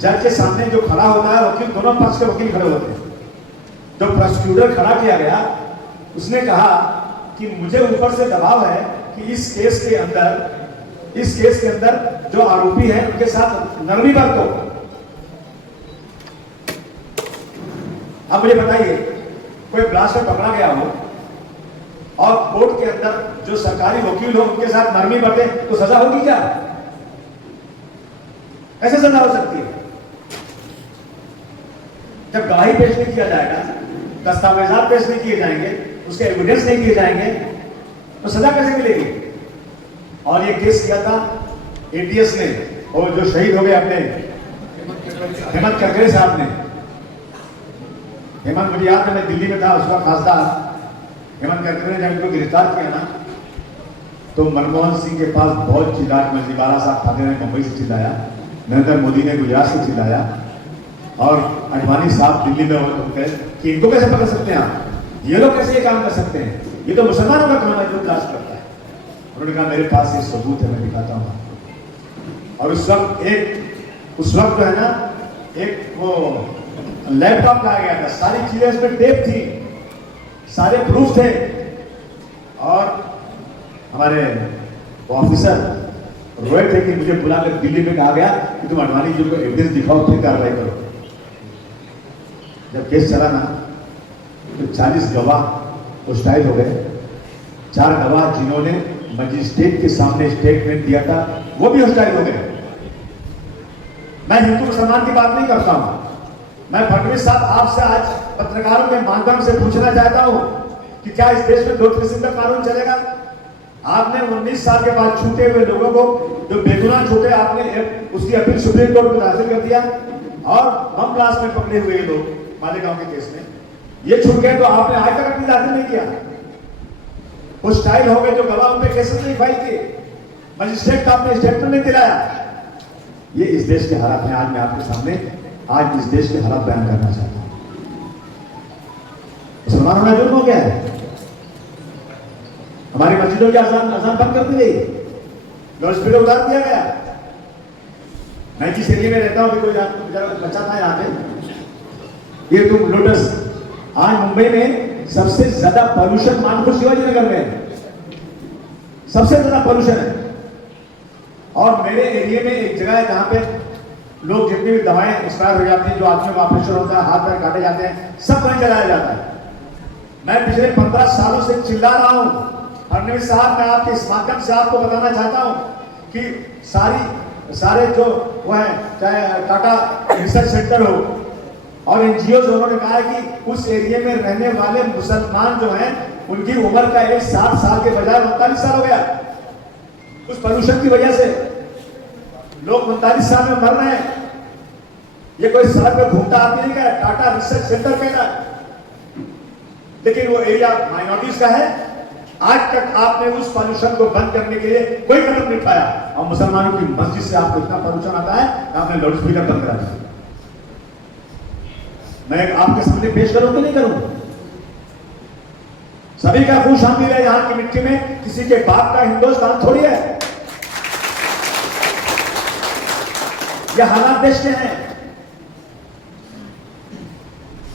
जज के सामने जो खड़ा होता है, वकील, दोनों पक्ष के वकील खड़े होते हैं। जो प्रोसिक्यूटर खड़ा किया गया, उसने कहा कि मुझे ऊपर से दबाव है कि इस केस के अंदर इस केस के अंदर जो आरोपी है उनके साथ नरमी बरतो। अब मुझे बताइए, कोई ब्लास्ट में पकड़ा गया हो और कोर्ट के अंदर जो सरकारी वकील हो उनके साथ नरमी बरते तो सजा होगी क्या? कैसे सजा हो सकती है? जब गवाही पेश नहीं किया जाएगा, दस्तावेजात पेश नहीं किए जाएंगे, उसके एविडेंस नहीं किए जाएंगे, तो सजा कैसे मिलेगी? और ये केस किया था एटीएस ने, और जो शहीद हो गए अपने हेमंत करकरे साहब ने। हेमंत, मुझे याद है मैं दिल्ली में था, उसका खासदार हेमंत करकरे ने जब इनको गिरफ्तार किया ना, तो मनमोहन सिंह के पास बहुत चिल्लाहट मची। बाला साहब ठाकरे ने मुंबई से चिल्लाया, नरेंद्र मोदी ने गुजरात से चिल्लाया, और अडवाणी साहब दिल्ली में होते कि इनको कैसे पकड़ सकते हैं आप, ये लोग कैसे ये काम कर सकते हैं, ये तो मुसलमानों का काम है जो तलाश करता है। उन्होंने कहा मेरे पास ये सबूत है, मैं दिखाता हूँ। और उस वक्त जो है ना, एक वो लैपटॉप लाया गया था, सारी चीजें उसमें टेप थी, सारे प्रूफ थे। और हमारे ऑफिसर रोए थे कि मुझे बुलाकर दिल्ली में कहा गया कि तुम अडवाणी जी को एविडेंस दिखाओ, फिर कार्रवाई करो। जब केस चला ना, तो 40 गवाह हॉस्टाइल हो गए। 4 गवाह जिन्होंने मजिस्ट्रेट के सामने स्टेटमेंट दिया था, वो भी हॉस्टाइल हो गए। मैं हिंदू मुसलमान की बात नहीं करता हूं, मैं फडणवीस साहब आपसे आज पत्रकारों के माध्यम से पूछना चाहता हूं कि क्या इस देश में 2 किस्म का कानून चलेगा? आपने 19 साल के बाद छूटे हुए लोगों को, जो बेगुनाह छूटे, आपने उसकी अपील सुप्रीम कोर्ट में दाखिल कर दिया, और बम ब्लास्ट में पकड़े हुए लोग मालेगांव के केस में ये छूट गए, तो आपने आज तक अपनी दाखिल नहीं किया। हॉस्टाइल हो गए जो गवाह, उन पे केसेस नहीं फाइल किए, मजिस्ट्रेट का आपने स्टेटमेंट नहीं दिलाया। ये इस देश के हालात हैं। आज मैं आपके सामने आज इस देश के हालात बयान करना चाहता हूं। मुसलमानों में जुर्म हो गया है, हमारी मस्जिदों की अजान बंद कर दी गई, लाउड स्पीकर उतार दिया गया। मैं जिस एरिया में रहता हूं, कोई बच्चा था यहाँ पे, ये तुम लोटस, आज मुंबई में सबसे ज्यादा पॉल्यूशन मानपुर शिवाजी नगर में है, सबसे ज्यादा पॉल्यूशन है। और मेरे एरिया में एक जगह है जहां पे लोग जितनी भी दवाएं एक्सपायर हो जाती हैं, जो आदमियों का ऑपरेशन होता है, हाथ पैर काटे जाते हैं, सब वहीं जलाया जाता है। मैं पिछले 15 सालों से चिल्ला रहा हूं। फडणवीस साहब, मैं आपके इस माध्यम से आपको बताना चाहता हूं कि सारे जो वो है, चाहे टाटा रिसर्च सेंटर हो और एनजीओ, उन्होंने कहा है कि उस एरिया में रहने वाले मुसलमान जो हैं, उनकी उम्र का एज 60 साल के बजाय 39 साल हो गया। उस पोल्यूशन की वजह से लोग 39 साल में मर रहे हैं। ये कोई सड़क पर घूमता आदमी नहीं है, टाटा रिसर्च सेंटर कहता है, लेकिन वो एरिया माइनॉरिटीज का है। आज तक आपने उस पॉल्यूशन को बंद करने के लिए कोई कदम नहीं उठाया, और मुसलमानों की मस्जिद से आपको इतना पॉल्यूशन आता है, आपने लाउड स्पीकर बंद करा दिया। मैं आपके सामने पेश करूं कि नहीं करूं? सभी का खून शामिल है यहां की मिट्टी में, किसी के बाप का हिंदुस्तान थोड़ी है। यह हालात देश के हैं।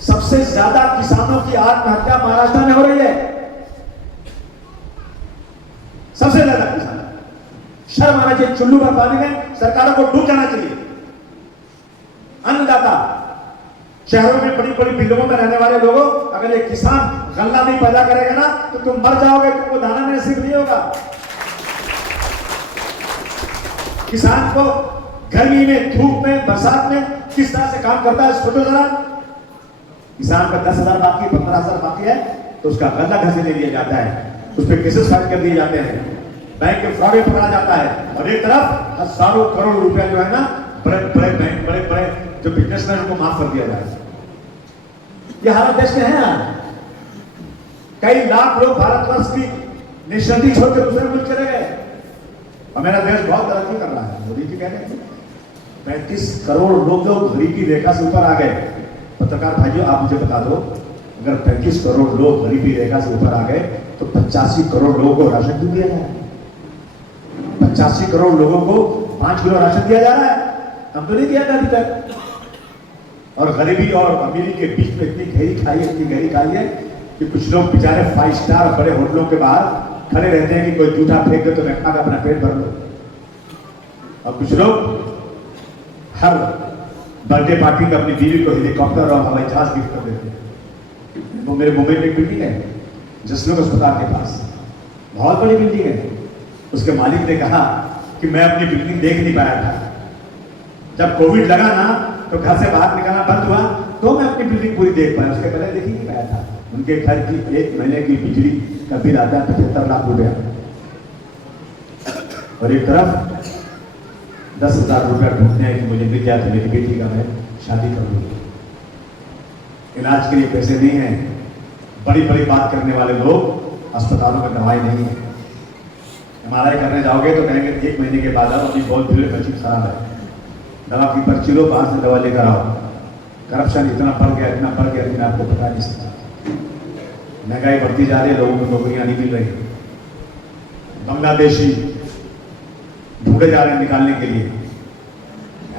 सबसे ज्यादा किसानों की आत्महत्या महाराष्ट्र में हो रही है, सबसे ज्यादा किसान। शर्म आना चाहिए, चुल्लू पर पानी में सरकारों को डूब जाना चाहिए। अन्नदाता, शहरों में बड़ी बड़ी बिल्डिंगों में रहने वाले लोगों, अगर ये किसान गल्ला नहीं पैदा करेगा ना, तो तुम मर जाओगे, तुमको दाना भी नसीब नहीं होगा। किसान को गर्मी में, धूप में, बरसात में किस तरह से काम करता है, सोचो जरा। किसान का 10,000 बाकी, 15,000 बाकी है, तो उसका गल्ला घर से ले लिया जाता है, उस पर केसेस फाइल कर दिए जाते हैं, बैंक के फ्रॉड में पकड़ा जाता है, और एक तरफ हजारों करोड़ रुपया जो है ना, बड़े बड़े बैंक, बड़े बड़े जो बिजनेसमैन को माफ कर दिया जाए। ये हालत देश में है। कई लाख लोग भारतवर्ष की निश्चिंती छोड़कर दूसरे मुल्क चले गए, और मेरा देश बहुत तरक्की कर रहा है। मोदी जी कह रहे हैं 35 करोड़ लोग जो गरीबी रेखा से ऊपर आ गए। पत्रकार भाइयों, आप मुझे बता दो, अगर 35 करोड़ लोग गरीबी रेखा से ऊपर आ गए, तो 85 करोड़ लोगों को राशन क्यों दिया जा रहा है? 85 करोड़ लोगों को 5 किलो राशन दिया जा रहा है, हम तो नहीं दिया था अभी तक। और गरीबी और अमीरी के बीच में इतनी गहरी खाई है कि कुछ लोग बेचारे 5 स्टार बड़े होटलों के बाहर खड़े रहते हैं कि कोई जूठा फेंक दे तो मैं खा अपना पेट भर लो। और कुछ लोग हर बर्थडे पार्टी में अपनी बीवी को हेलीकॉप्टर और हवाई जहाज गिफ्ट कर देते हैं। वो मेरे मुंबई में एक बिल्डिंग है जसलोक अस्पताल के पास, बहुत बड़ी बिल्डिंग है। उसके मालिक ने कहा कि मैं अपनी बिल्डिंग देख नहीं पाया था, जब कोविड लगा ना तो घर से बाहर निकलना बंद हुआ तो मैं अपनी बिल्डिंग पूरी देख पाया, उसके पहले देख ही नहीं पाया था। उनके घर की 1 महीने की बिजली का बिल आता है 75 लाख रुपया, और एक तरफ 10,000 रुपया ढूंढते हैं कि मुझे मिल जाए तो मेरी बेटी का मैं शादी कर लूँ। इलाज के लिए पैसे नहीं हैं, बड़ी बड़ी बात करने वाले लोग अस्पतालों में दवाई नहीं है। MRI करने जाओगे तो कहेंगे 1 महीने के बाद आओ, अभी बहुत भीड़ मशीन खराब है, दवा की पर्ची लो, बाहर से दवा लेकर आओ। करप्शन इतना बढ़ गया, इतना बढ़ गया कि मैं आपको बता नहीं सकता। महंगाई बढ़ती जा रही है, लोगों को नौकरियां नहीं मिल रही। बांग्लादेशी ढूंढे जा रहे हैं निकालने के लिए।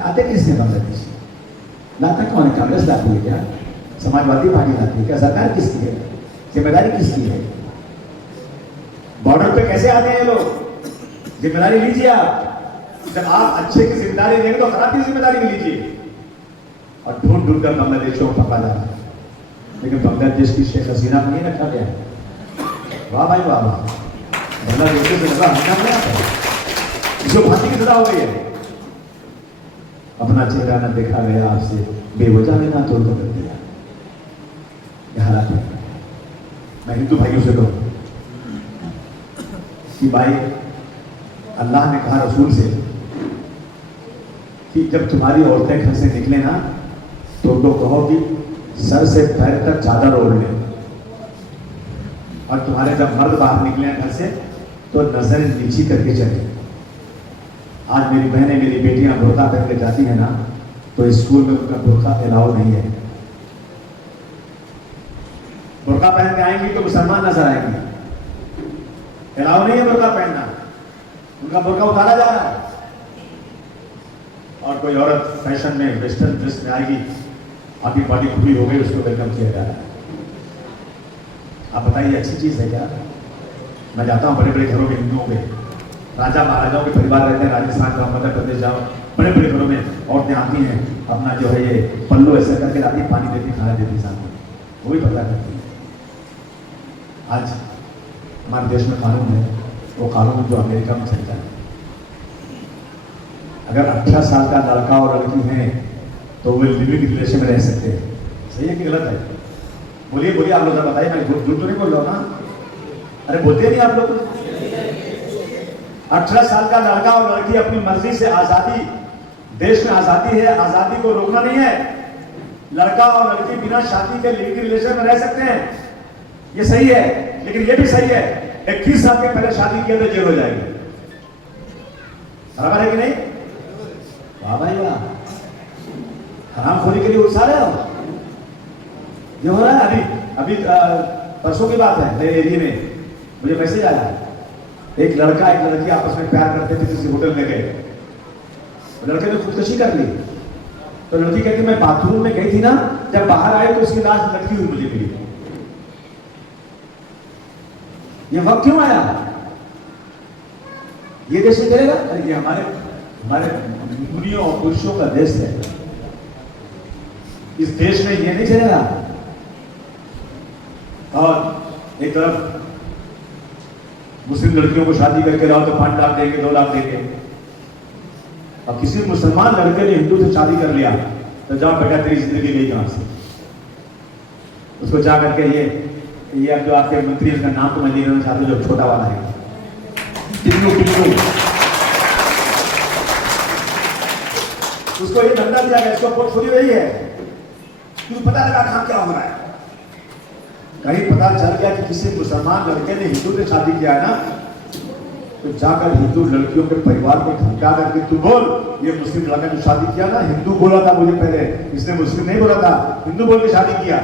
आते किसने बांग्लादेशी? लाता कौन है? कांग्रेस लाती है क्या? समाजवादी पार्टी लाती है क्या? सरकार किसकी है? जिम्मेदारी किसकी है? बॉर्डर पे कैसे आते हैं लोग? जिम्मेदारी लीजिए आप। जब आप अच्छे की जिम्मेदारी लेंगे तो खराब की जिम्मेदारी भी लीजिए। और ढूंढ ढूंढ कर बांग्लादेशियों को पकड़ा जा रहा है, लेकिन बांग्लादेश की शेख हसीना को नहीं रखा गया। वाह भाई वाह वाह, बांग्लादेश से लगा हसीना में आता है, इसको फांसी की सजा हो गई है। अपना चेहरा न देखा गया आपसे, बेवजह में ना तोड़ कर दिया। यह हालात है। मैं हिंदू भाइयों से कहूँ कि भाई, अल्लाह ने कहा रसूल से कि जब तुम्हारी औरतें घर से निकले ना तो उनको कहो कि सर से पैर तक चादर ओढ़ ले, और तुम्हारे जब मर्द बाहर निकले घर से तो नजरें नीची करके चले। आज मेरी बहनें, मेरी बेटियां बुर्का पहन के जाती हैं ना तो स्कूल में उनका बुर्का अलाउ नहीं है। बुर्का पहन के आएंगी तो मुसलमान नजर आएंगी, अलाउ नहीं है बुर्का पहनना, उनका बुर्का उतारा जा रहा है। और कोई औरत फैशन में वेस्टर्न ड्रेस में आएगी, आपकी बॉडी खुली हो गई, उसको वेलकम किया जा रहा है। आप बताइए अच्छी चीज है क्या? मैं जाता हूँ बड़े बड़े घरों में, हिंदुओं में राजा महाराजाओं के परिवार रहते हैं, राजस्थान जाओ, मध्य प्रदेश जाओ, बड़े बड़े घरों में औरतें आती हैं, अपना जो है ये पल्लू ऐसा करके लाती, पानी देती, खाना देती, सामने वो भी पता करती है। आज हमारे देश में कानून है, वो कानून जो अमेरिका में चलता है। अगर 18 साल का लड़का और लड़की है तो वे लिविंग रिलेशन में रह सकते हैं। सही है कि गलत है? बोलिए बोलिए, आप लोग बताइए, मैं झूठ तो नहीं बोल रहा हूँ ना? अरे बोलते नहीं आप लोग? 18 साल का लड़का और लड़की अपनी मर्जी से आजादी, देश में आजादी है, आजादी को रोकना नहीं है। लड़का और लड़की बिना शादी के लिविंग रिलेशन में रह सकते हैं, ये सही है। लेकिन ये भी सही है 21 साल के पहले शादी किया तो जेल हो जाएगी। बराबर है कि नहीं? वाह भाई वाह, हरामखोरी के लिए उकसा रहे हो। ये हो रहा है अभी परसों की बात है, मेरे एरिया में मुझे मैसेज आया, एक लड़का एक लड़की आपस में प्यार करते थे, किसी होटल में गए, लड़के ने खुदकुशी कर ली। तो लड़की कहती मैं बाथरूम में गई थी ना, जब बाहर आई तो उसकी लाश लटकी हुई मुझे मिली। ये वक्त क्यों आया? ये देश में चलेगा? अरे ये हमारे मुनियों और पुरुषों का देश है, इस देश में ये नहीं चलेगा। और एक तरफ मुस्लिम लड़कियों को शादी करके लाओ तो 5 लाख देंगे, 2 लाख देंगे, और किसी मुसलमान लड़के ने हिंदू से शादी कर लिया तो जाओ बेटा तेरी जिंदगी गई कहां से। उसको जा करके ये अब जो आपके मंत्री उसका नाम तो मैं नहीं लेना चाहता, जो छोटा वाला है टिन्नू, उसको ये धंधा दिया गया, इसको पोर्टफोलियो यही है। क्यों? पता लगा कहां क्या हो रहा है। कहीं पता चल गया कि किसी मुसलमान लड़के ने हिंदू से शादी किया है ना, तो जाकर हिंदू लड़कियों के परिवार को धमका करके तू बोल ये मुस्लिम लड़का ने शादी किया ना, हिंदू बोला था मुझे पहले, इसने मुस्लिम नहीं बोला था, हिंदू बोल के शादी किया।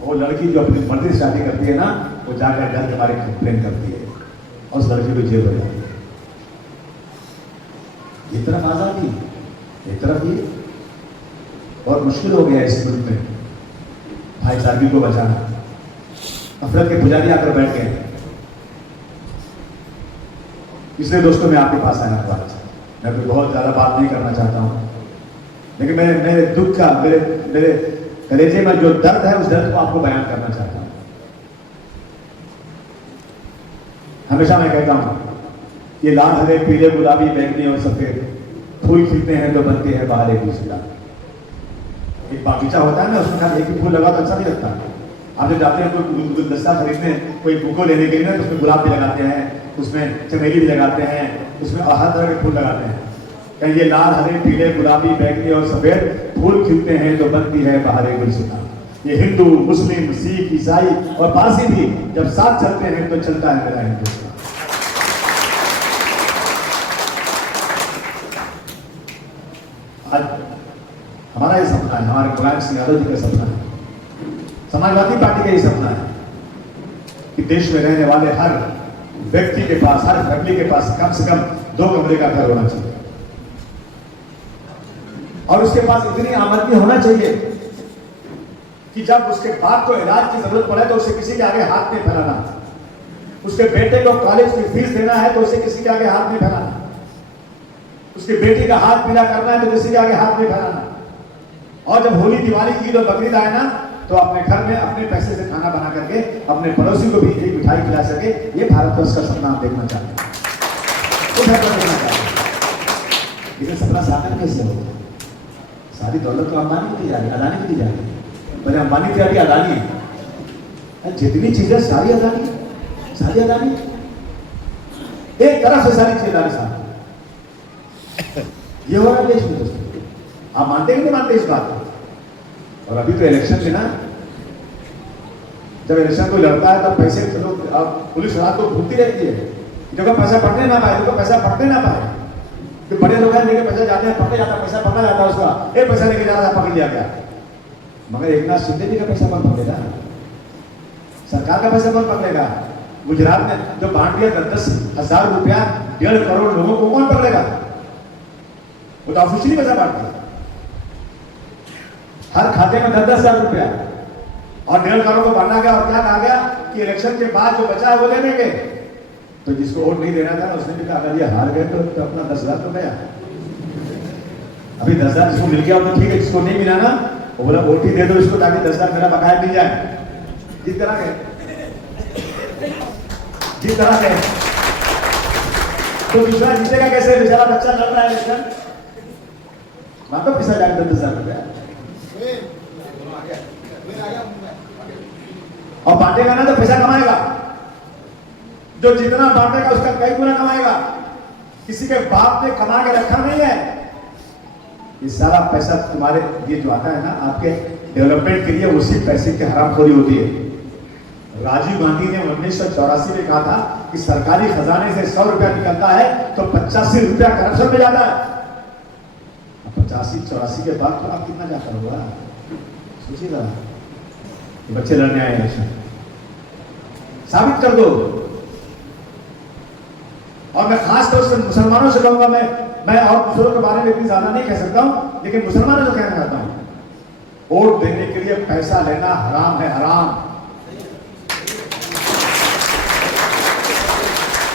वो लड़की जो अपनी मर्जी से शादी करती है ना, वो जाकर घर के बारे में कंप्लेन करती है और उस लड़की को जेल हो जाती है। ये तरफ आजादी, एक तरफ ये, और मुश्किल हो गया इस मुल्क में भाईचारगी को बचाना। नफरत के पुजारी आकर बैठ गए। इसलिए दोस्तों मैं आपके पास आया हूं आज। मैं कोई बहुत ज़्यादा बात नहीं करना चाहता हूँ, लेकिन मेरे दुख का, मेरे कलेजे में जो दर्द है, उस दर्द को आपको बयान करना चाहता हूँ। हमेशा मैं कहता हूँ, ये लाल हरे पीले गुलाबी बैंगनी और सफेद फूल खिलते हैं तो बनते हैं बाहर एक दूसरा। एक बागीचा होता है ना, उसमें खाली एक ही फूल लगा तो अच्छा नहीं लगता। आप जब जाते हैं कोई गुलदस्ता खरीदने, कोई बुको लेने के लिए ना, तो उसमें गुलाब भी लगाते हैं, उसमें चमेली भी लगाते हैं, उसमें हर तरह के फूल लगाते हैं। कहीं ये लाल हरे पीले गुलाबी बैंगनी और सफेद फूल खिलते हैं तो बनती है बाहर एक गुलसिता। ये हिंदू, मुस्लिम, सिख, ईसाई और पारसी भी जब साथ चलते हैं तो चलता है मेरा हिंदुस्तान। आज हमारा ये सपना है, हमारे मुलायम सिंह यादव जी का सपना है, समाजवादी पार्टी का ये सपना है कि देश में रहने वाले हर व्यक्ति के पास, हर फैमिली के पास कम से कम 2 कमरे का घर होना चाहिए, और उसके पास इतनी आमदनी होना चाहिए कि जब उसके बाप को इलाज की जरूरत पड़े तो उसे किसी के आगे हाथ नहीं फैलाना, उसके बेटे को कॉलेज की फीस देना है तो उसे किसी के आगे हाथ नहीं फैलाना, उसकी बेटी का हाथ पीला करना है तो किसी के आगे हाथ नहीं फैलाना, और जब होली, दिवाली, ईद और बकरीद आए ना, तो अपने घर में अपने पैसे से खाना बना करके अपने पड़ोसी को भी एक मिठाई खिला सके। ये भारतवर्ष का सपना आप देखना चाहते हैं, लेकिन सपना साकार कैसे होगा? सारी दौलत तो अंबानी की दी जा रही, अदानी की दी जा रही है। पहले अंबानी की आती, अदानी है, जितनी चीजें सारी अदानी, सारी अदानी, एक तरफ से सारी चीजें अदानी साहब। ये हो रहा है देश में दोस्तों, आप मानते हैं कि नहीं मानते इस बात को? और अभी तो इलेक्शन में ना, जब इलेक्शन कोई लड़ता है तब पैसे लोग, पुलिस रात को घूमती रहती है, जगह पैसा पकड़ने ना पाए, जगह पैसा पकड़ने ना पाए। तो बड़े लोग हैं लेके पैसा जाते हैं, पकड़े जाता है, पैसा पकड़ा जाता है उसका, एक पैसा लेके जा रहा था, पकड़ लिया गया। मगर एकनाथ शिंदे जी का पैसा कौन पकड़ेगा? सरकार का पैसा कौन पकड़ेगा? गुजरात में जो बांट दिया 10,000 रुपया 1.5 करोड़ लोगों को, कौन पकड़ेगा? वो तो ऑफिशियली पैसा बांट दिया, हर खाते में 10,000 रुपया, और 1.5 करोड़ को बांटा गया। और क्या कहा गया कि इलेक्शन के बाद जो बचा है वो ले लेंगे। तो जिसको वोट नहीं देना था उसने भी कहा अगर ये हार गए तो अपना 10,000 तो गया। अभी 10,000 जिसको मिल गया तो ठीक है, जिसको नहीं मिला ना वो बोला वोट ही दे दो इसको, ताकि 10,000 मेरा बकाया मिल जाए। जिस तरह के तो दूसरा जीतेगा कैसे? बेचारा बच्चा लड़ रहा है इलेक्शन, वहां तो पैसा जाएगा 10,000 रुपया, और बांटेगा ना तो पैसा कमाएगा। जो जितना बांटेगा उसका कई गुना कमाएगा। किसी के बाप ने कमा के रखा नहीं है। ये सारा पैसा तुम्हारे ये जो आता है ना आपके डेवलपमेंट के लिए, उसी पैसे की हरामखोरी होती है। राजीव गांधी ने 1984 में कहा था कि सरकारी खजाने से 100 रुपया निकलता है तो 85 रुपया करप्शन में जाता है। 85-84 के बाद तो आप कितना जाकर होगा सोचिएगा। बच्चे लड़ने आए इलेक्शन, साबित कर दो। और मैं खास तौर से मुसलमानों से कहूंगा, मैं और दूसरों के बारे में इतनी ज्यादा नहीं कह सकता हूं, लेकिन मुसलमानों से कहना चाहता हूं, वोट देने के लिए पैसा लेना हराम है, हराम।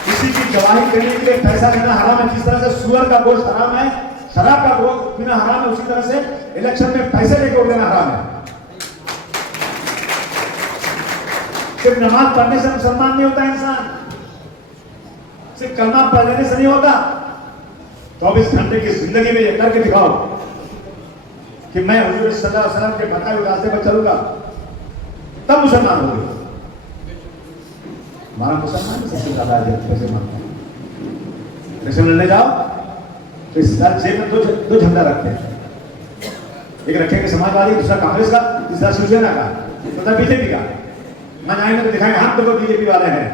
किसी की गवाही देने के लिए पैसा लेना हराम है। जिस तरह से सुअर का गोश्त हराम है, शराब का गोश्त पीना हराम है, उसी तरह से इलेक्शन में पैसे लेकर वोट देना हराम है। सिर्फ नमाज पढ़ने से मुसलमान नहीं होता इंसान, सिर्फ कलमा पढ़ लेने से नहीं होता। 24 घंटे की जिंदगी में ये करके दिखाओ कि मैं हुजूर सल्लल्लाहु अलैहि वसल्लम के बताए हुए रास्ते पर चलूंगा, तब मुसलमान होंगे। हमारा मुसलमान सबसे ज्यादा पैसे मांगता है। इलेक्शन लड़ने जाओ तो इस जेब में दो झंडा रखते हैं, एक रखेंगे समाजवादी, दूसरा कांग्रेस का, तीसरा शिवसेना का, चौथा बीजेपी का। मन आएंगे तो दिखाएंगे हम तो बीजेपी वाले हैं।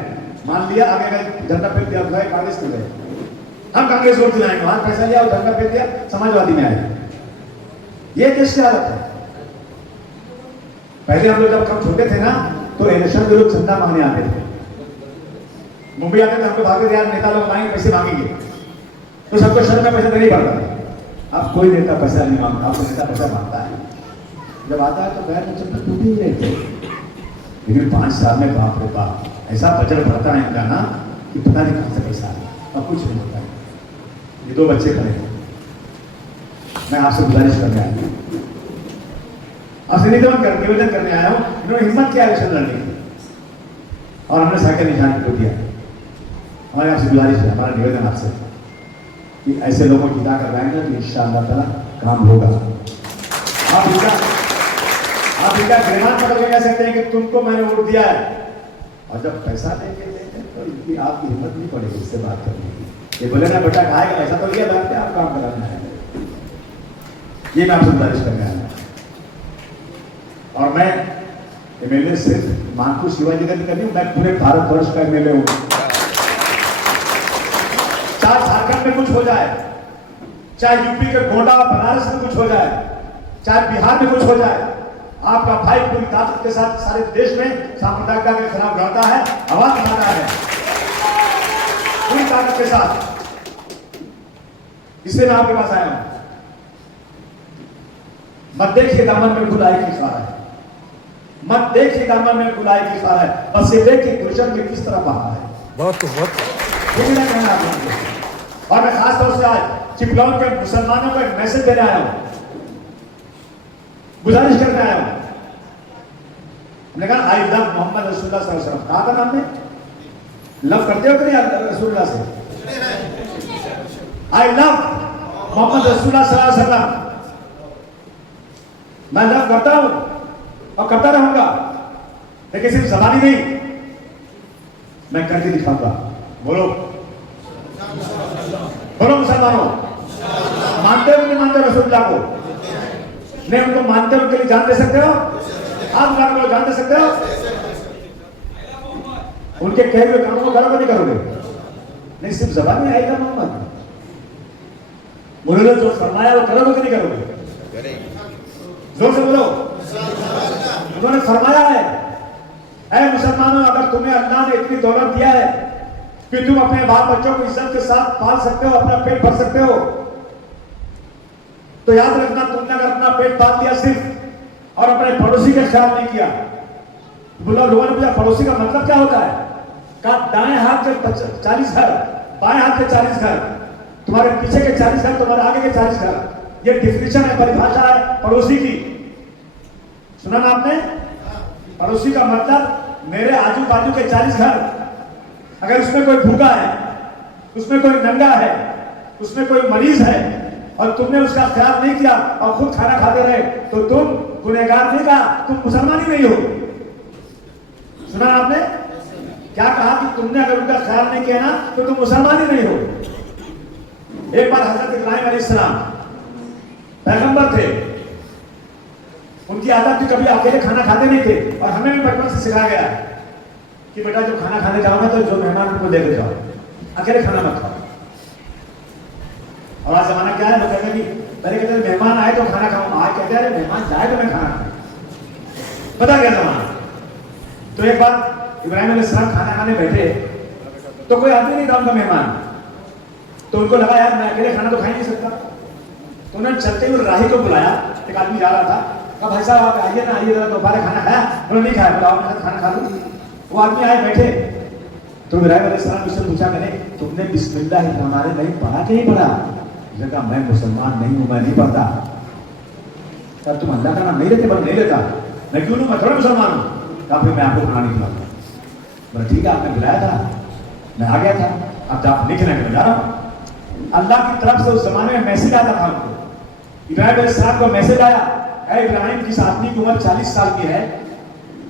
मान लिया आगे का झंडा फेंक दिया, कांग्रेस के लिए हम कांग्रेस वोट दिलाएंगे, वहां पैसा लिया और झंडा फेंक दिया, समाजवादी में आए। ये देश की हालत है। पहले हम लोग जब कम छोटे थे ना तो इलेक्शन के लोग चंदा मांगने आते थे, मुंबई आते थे, हमको भागे यार नेता लोग आएंगे पैसे मांगेंगे, तो सबको शर्म का पैसा देना ही पड़ता है। अब कोई नेता पैसा नहीं मांगता, अब नेता पैसा मांगता है। जब आता है तो पैर में चप्पल टूट ही नहीं थे। लेकिन 5 साल में बाप रे बाप ऐसा बजट बढ़ता है इनका ना कि पता नहीं कहां से पैसा आया, अब कुछ नहीं होता है। ये 2 बच्चे खड़े हैं, मैं आपसे गुजारिश करने आया हूँ, आपसे निवेदन करने आया हूँ। इन्होंने हिम्मत किया इलेक्शन लड़ने की और हमने साइकिल निशान को दिया। हमारी आपसे गुजारिश है, हमारा निवेदन आपसे कि ऐसे लोगों को जिता कर लाएंगे तो इंशाअल्लाह ताला काम होगा। आप इनका गिरफ्तार पकड़ के कह सकते हैं कि तुमको मैंने वोट दिया है, और जब पैसा देंगे तो इनकी आपकी हिम्मत नहीं पड़ेगी इससे बात करने की। ये बोले ना बेटा कहा है कि पैसा तो लिया बैठते आप काम कराना है। ये मैं आपसे गुजारिश करने आया और मैं एमएलए सिर्फ मानपुर शिवाजी नगर का नहीं, मैं पूरे भारतवर्ष का एमएलए हूँ। चाहे झारखंड में कुछ हो जाए, चाहे यूपी के गोंडा बनारस में कुछ हो जाए, चाहे बिहार में कुछ हो जाए, आपका भाई पूरी ताकत के साथ सारे देश में सांप्रदायिकता के खिलाफ लड़ता है, आवाज उठाता है पूरी ताकत के साथ। इसलिए मैं आपके पास आया हूं। मत देखिए दामन में गुलाई की खार है, मत देखिए दामन में गुलाई की खार है, बस ये देखिए गुलशन में किस तरह बहा है। बहुत कहना आपको। और मैं खास तौर से आज चिपलौन के मुसलमानों को एक मैसेज देने आया हूं, गुजारिश करने आया हूं। हमने कहा आई लव मोहम्मद रसूलुल्लाह सल्लल्लाहु अलैहि वसल्लम। कहा था आपने लव करते हो कि नहीं रसूलुल्लाह से? आई लव मोहम्मद रसूलुल्लाह सल्लल्लाहु अलैहि वसल्लम। मैं लव करता हूं और करता रहूंगा, लेकिन सिर्फ जबानी नहीं, मैं करके दिखाऊंगा। बोलो बोलो मुसलमानों, मानते हो नहीं मानते रसूलुल्लाह को? नहीं उनको मानते हो, उनके लिए जान दे सकते हो? हाथ उठा कर जान दे सकते हो? उनके कहे हुए कामों को करोगे नहीं करोगे? नहीं, सिर्फ जबान में आएगा मोहम्मद, उन्होंने जो फरमाया वो करोगे कि नहीं करोगे? जोर से बोलो। उन्होंने फरमाया है, ऐ मुसलमानों, अगर तुम्हें अल्लाह ने इतनी दौलत दिया है कि तुम अपने बाल बच्चों को इज्जत के साथ पाल सकते हो, अपना पेट भर सकते हो, तो याद रखना तुमने अगर अपना पेट पाल दिया सिर्फ और अपने पड़ोसी का ख्याल नहीं किया। बोला लोगों ने पूछा पड़ोसी का मतलब क्या होता है? कहा दाएं हाथ के 40 घर, बाएं हाथ के 40 घर, तुम्हारे पीछे के 40 घर, तुम्हारे आगे के 40 घर। ये डिफिनेशन है, परिभाषा है पड़ोसी की। सुना ना आपने? पड़ोसी का मतलब मेरे आजू बाजू के 40 घर, अगर उसमें कोई भूखा है, उसमें कोई नंगा है, उसमें कोई मरीज है और तुमने उसका ख्याल नहीं किया और खुद खाना खाते रहे, तो तुम गुनहगार नहीं कहा, तुम मुसलमान ही नहीं हो। सुना आपने क्या कहा कि तुमने अगर उनका ख्याल नहीं किया ना तो तुम मुसलमान ही नहीं हो। एक बार हजरत इब्राहिम अलैहिस्सलाम पैगंबर थे, उनकी आदत थी कभी अकेले खाना खाते नहीं थे, और हमें भी बचपन से सिखाया गया कि बेटा जब खाना खाने जाओ ना तो जो मेहमान उनको लेकर जाओ, अकेले खाना मत खाओ। और आज जमाना क्या है, लोग कहते हैं कि पहले कहते हैं मेहमान आए तो खाना खाऊं, आज कहते हैं मेहमान जाए तो मैं खाना खाऊं। पता क्या जमाना। तो एक बार इब्राहिम अलैहिस्सलाम खाना खाने बैठे तो कोई आदमी नहीं था उनका मेहमान, तो उनको लगा यार मैं अकेले खाना तो खा ही नहीं सकता, तो उन्होंने चलते हुए राही को बुलाया। एक आदमी जा रहा था, कहा भाई साहब आप आइए ना, आइए दोपहर खाना खाया? बोले नहीं खाया। बोला आप खाना खा लूँ। वो आदमी आए बैठे, तो इब्राहिम अलैहिस्सलाम उससे पूछा मैंने तुमने बिस्मिल्लाह हमारे नहीं पढ़ा कि नहीं पढ़ा? उसने कहा मैं मुसलमान नहीं हूं, मैं नहीं पढ़ता। तब तुम अल्लाह का नाम नहीं लेते? बोला नहीं लेता। मैं क्यों लूं, मैं थोड़ा मुसलमान हूं। कहा फिर मैं आपको खाना नहीं खिलाऊंगा। बोला ठीक है, आपने बुलाया था, मैं आ गया था, अब आप नहीं खिलाएंगे, मैं जा रहा हूं। अल्लाह की तरफ से उस जमाने में मैसेज आता था उनको, इब्राहिम अलैहिस्सलाम को मैसेज आया, ऐ इब्राहिम जिस आदमी की उम्र 40 साल की है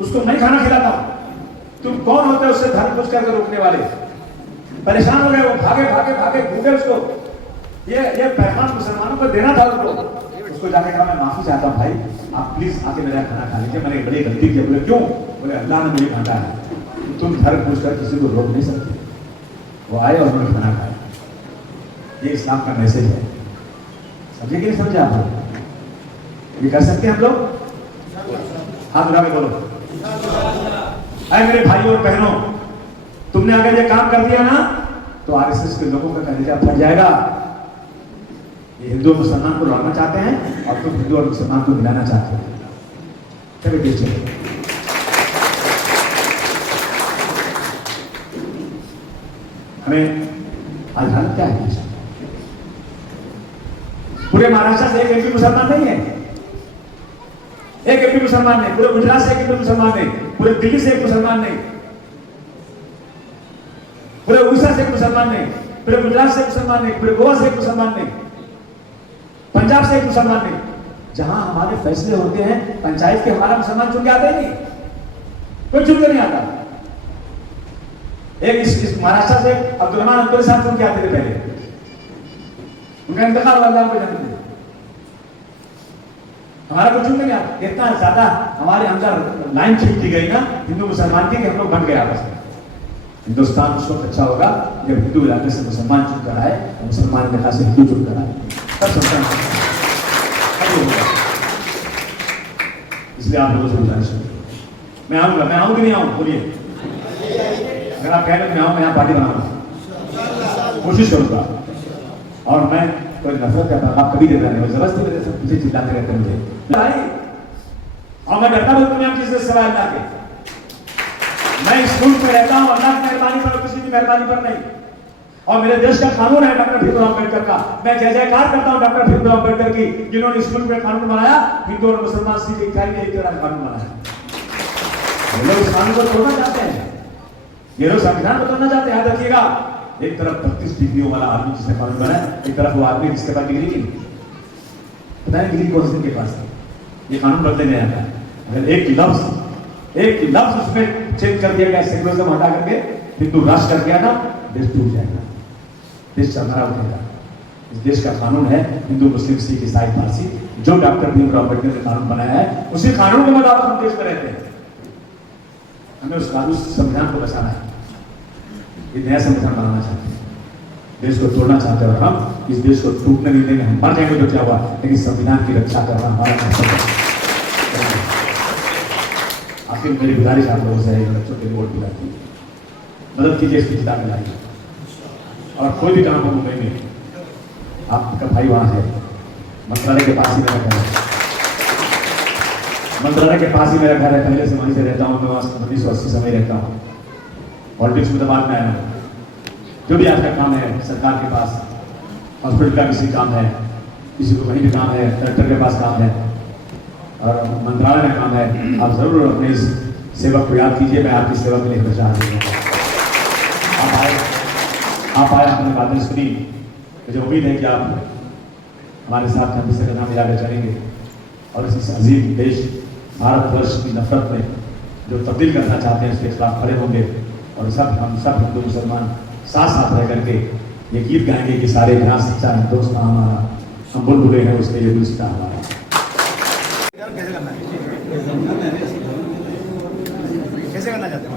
उसको मैं खाना खिलाता हूं, तुम कौन होते हो उससे धर्म पूछ करके रोकने वाले? परेशान हो गए वो, भागे भागे भागे ढूंढे उसको। ये पैगाम मुसलमानों को देना था उसको जाके कहा मैं माफी चाहता हूँ भाई, आप प्लीज आके मेरा खाना खा लीजिए, मैंने बड़ी गलती की। बोले क्यों? बोले अल्लाह ने मुझे कहा है तुम धर्म पूछ कर किसी को रोक नहीं सकते। वो आए और उन्होंने खाना खाया। ये इस्लाम का मैसेज है, समझे कि नहीं समझे आप? ये कर सकते हैं हम लोग? हाथ उठा के बोलो अरे मेरे भाइयों और बहनों, तुमने अगर ये काम कर दिया ना तो आरएसएस के लोगों का कलेजा फट जाएगा। ये हिंदू और मुसलमान को लड़ना चाहते हैं और तुम हिंदू और मुसलमान को मिलाना चाहते हो। चलो देखिए, हमें आज हालत क्या है? पूरे महाराष्ट्र से एक एमपी मुसलमान नहीं है, एक एमपी मुसलमान नहीं, पूरे गुजरात से एक एमपी मुसलमान नहीं, पूरे दिल्ली से एक मुसलमान नहीं, पूरे उड़ीसा से एक मुसलमान नहीं, पूरे गुजरात से एक मुसलमान नहीं, पूरे गोवा से एक मुसलमान नहीं, पंजाब से एक मुसलमान नहीं। जहां हमारे फैसले होते हैं पंचायत के, हमारा मुसलमान चुन के आता ही नहीं, कोई चुन के नहीं आता। एक इस महाराष्ट्र से अब्दुल रहमान अंतोरी साहब चुन के आते थे पहले, उनका इंतकाल अल्लाह को जन्म दिया, हमारा कुछ चुन के नहीं आता। इतना ज्यादा हमारे अंदर लाइन खींच दी गई ना हिंदू मुसलमान की कि हम लोग बन गए आपस में। हिंदुस्तान उस वक्त अच्छा होगा जब हिंदू इलाके से मुसलमान चुन कर आए और मुसलमान इलाका से हिंदू चुन कर आए, तब समझना। इसलिए आप लोगों से गुजारिश है, मैं आऊंगा, मैं आऊं कि नहीं आऊं बोलिए। अगर आप कह रहे हैं मैं आऊं, मैं यहाँ पार्टी बनाऊंगा, कोशिश करूंगा। और मैं कोई नफरत करता आप कभी देता नहीं, जबरदस्ती मेरे से मुझे चिल्लाते रहते मुझे, और मैं डरता हूं दुनिया की चीज सवाल अल्लाह के। मैं इस मुल्क में रहता हूं अल्लाह की मेहरबानी पर, किसी की मेहरबानी पर नहीं। और मेरे देश का कानून है डॉक्टर भीमराव अम्बेडकर का, मैं जय जयकार करता हूं डॉक्टर भीमराव अम्बेडकर की, जिन्होंने इस मुल्क में कानून बनाया, हिंदू और मुसलमान सिख इकाई ने एक तरह कानून बनाया। ये लोग इस कानून को तोड़ना चाहते हैं, ये लोग संविधान को तोड़ना चाहते हैं। याद रखिएगा, एक तरफ 32 डिग्रियों वाला आदमी जिसने कानून बनाया, एक तरफ वो आदमी जिसके पास डिग्री नहीं, पता नहीं डिग्री कौन से के पास है, ये कानून बदले नहीं आता। अगर एक लफ्ज उसमें चेंज कर दिया गया, सेकुलरिज्म हटा करके हिंदू राष्ट्र कर दिया ना, देश टूट जाएगा, देश चरमरा उठेगा। इस देश का कानून है हिंदू मुस्लिम सिख ईसाई पारसी, जो डॉक्टर भीमराव अम्बेडकर ने कानून बनाया है, उसी कानून के मुताबिक हम देश में रहते हैं। हमें उस कानून संविधान को बचाना है, ये नया संविधान बनाना चाहते हैं, देश को तोड़ना चाहते हैं। और हम इस देश को टूटने नहीं देंगे, हम मर जाएंगे तो क्या हुआ, लेकिन संविधान की रक्षा करना हमारा कर्तव्य है। आखिर मेरी गुजारिश आप लोगों से है, बच्चों के लिए वोट दिलाती है, मदद कीजिए इसकी किताब में लाइए। और कोई भी काम हो मुंबई में, आपका भाई वहाँ है, मंत्रालय के पास ही मेरा घर है, मंत्रालय के पास ही मेरा घर है, पहले से वहीं से रहता हूँ मैं, वहाँ 1980 से वहीं रहता हूँ। पॉलिटिक्स में तो बाद में आया हूँ। जो भी आपका काम है सरकार के पास, हॉस्पिटल का किसी काम है, किसी को कहीं भी काम है, कलेक्टर के पास काम है और मंत्रालय में काम है, आप जरूर अपने इस सेवक को याद कीजिए। मैं आपकी सेवा के लिए हमेशा हाजिर हूँ। आप आए, आपने बातें सुनी, मुझे उम्मीद है कि आप हमारे साथ हम से कदम मिलाकर चलेंगे और इस अजीम देश भारतवर्ष की नफरत में जो तब्दील करना चाहते हैं उसके खिलाफ खड़े होंगे। और हम सब हिंदू मुसलमान साथ साथ रह करके ये गीत गाएंगे कि सारे जहाँ सच्चा हिंदुस्तान हमारा, हम बुलबुले हैं उसके लिए गुलिस्तान हमारा। कैसे करना चाहते हैं?